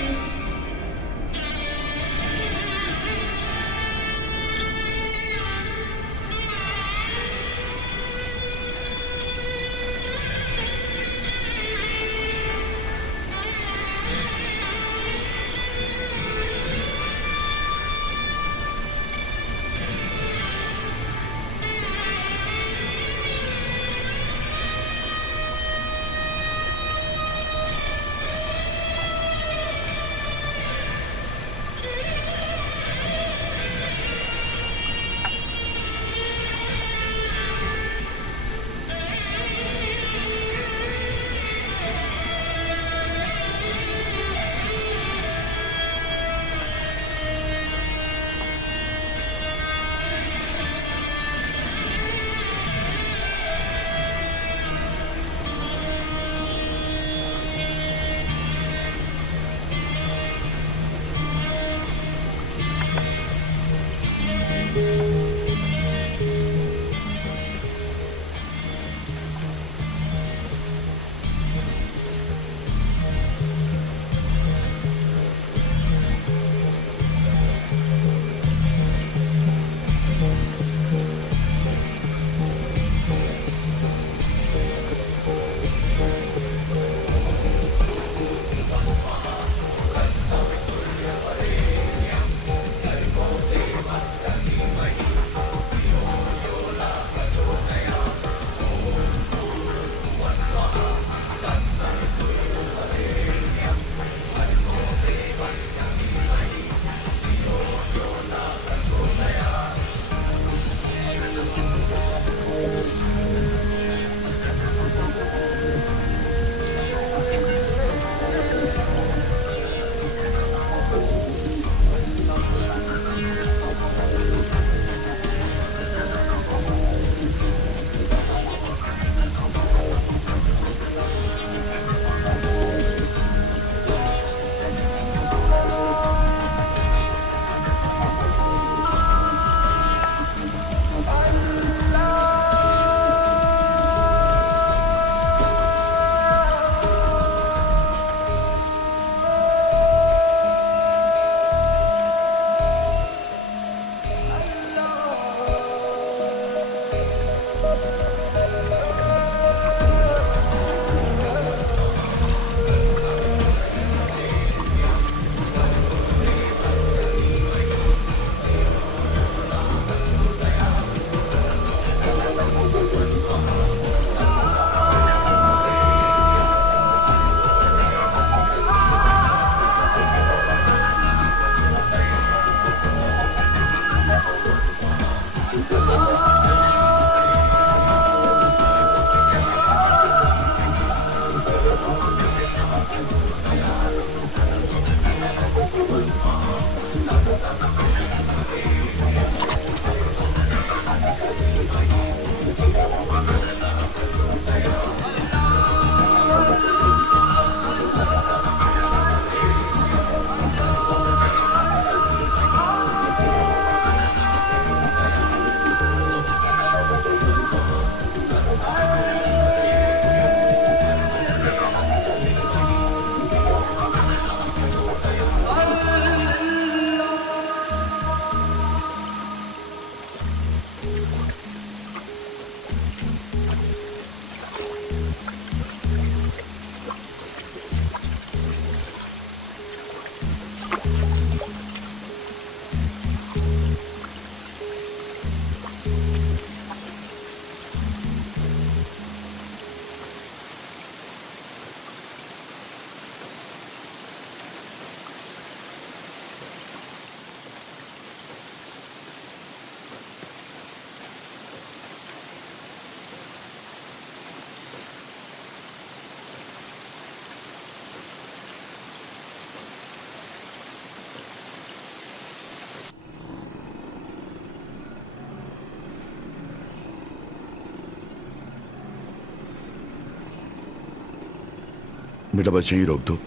बेटा बस यहीं रोक दो।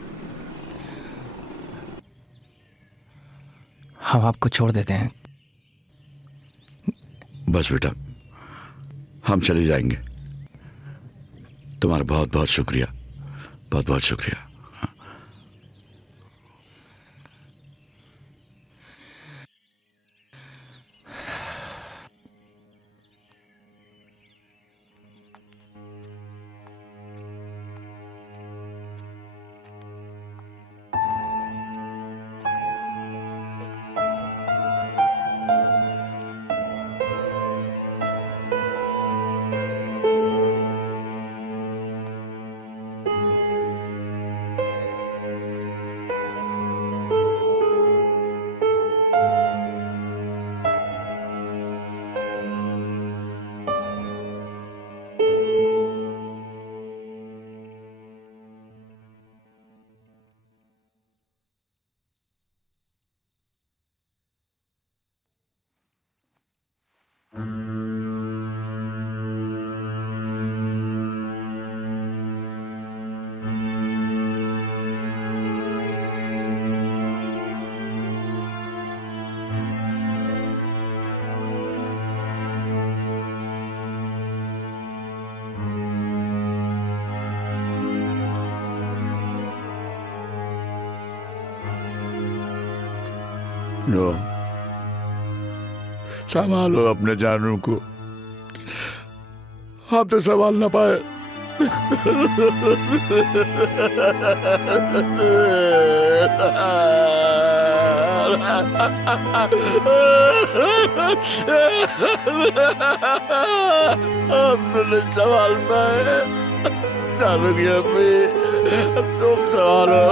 हम आपको छोड़ देते हैं। बस बेटा, हम चले जाएंगे। तुम्हारा बहुत बहुत शुक्रिया, बहुत बहुत शुक्रिया। जानू, संभालो अपने जानू को। हम तो संभाल ना पाए। हम तो नहीं संभाल पाए। जानू की अम्मी, तुम संभालो।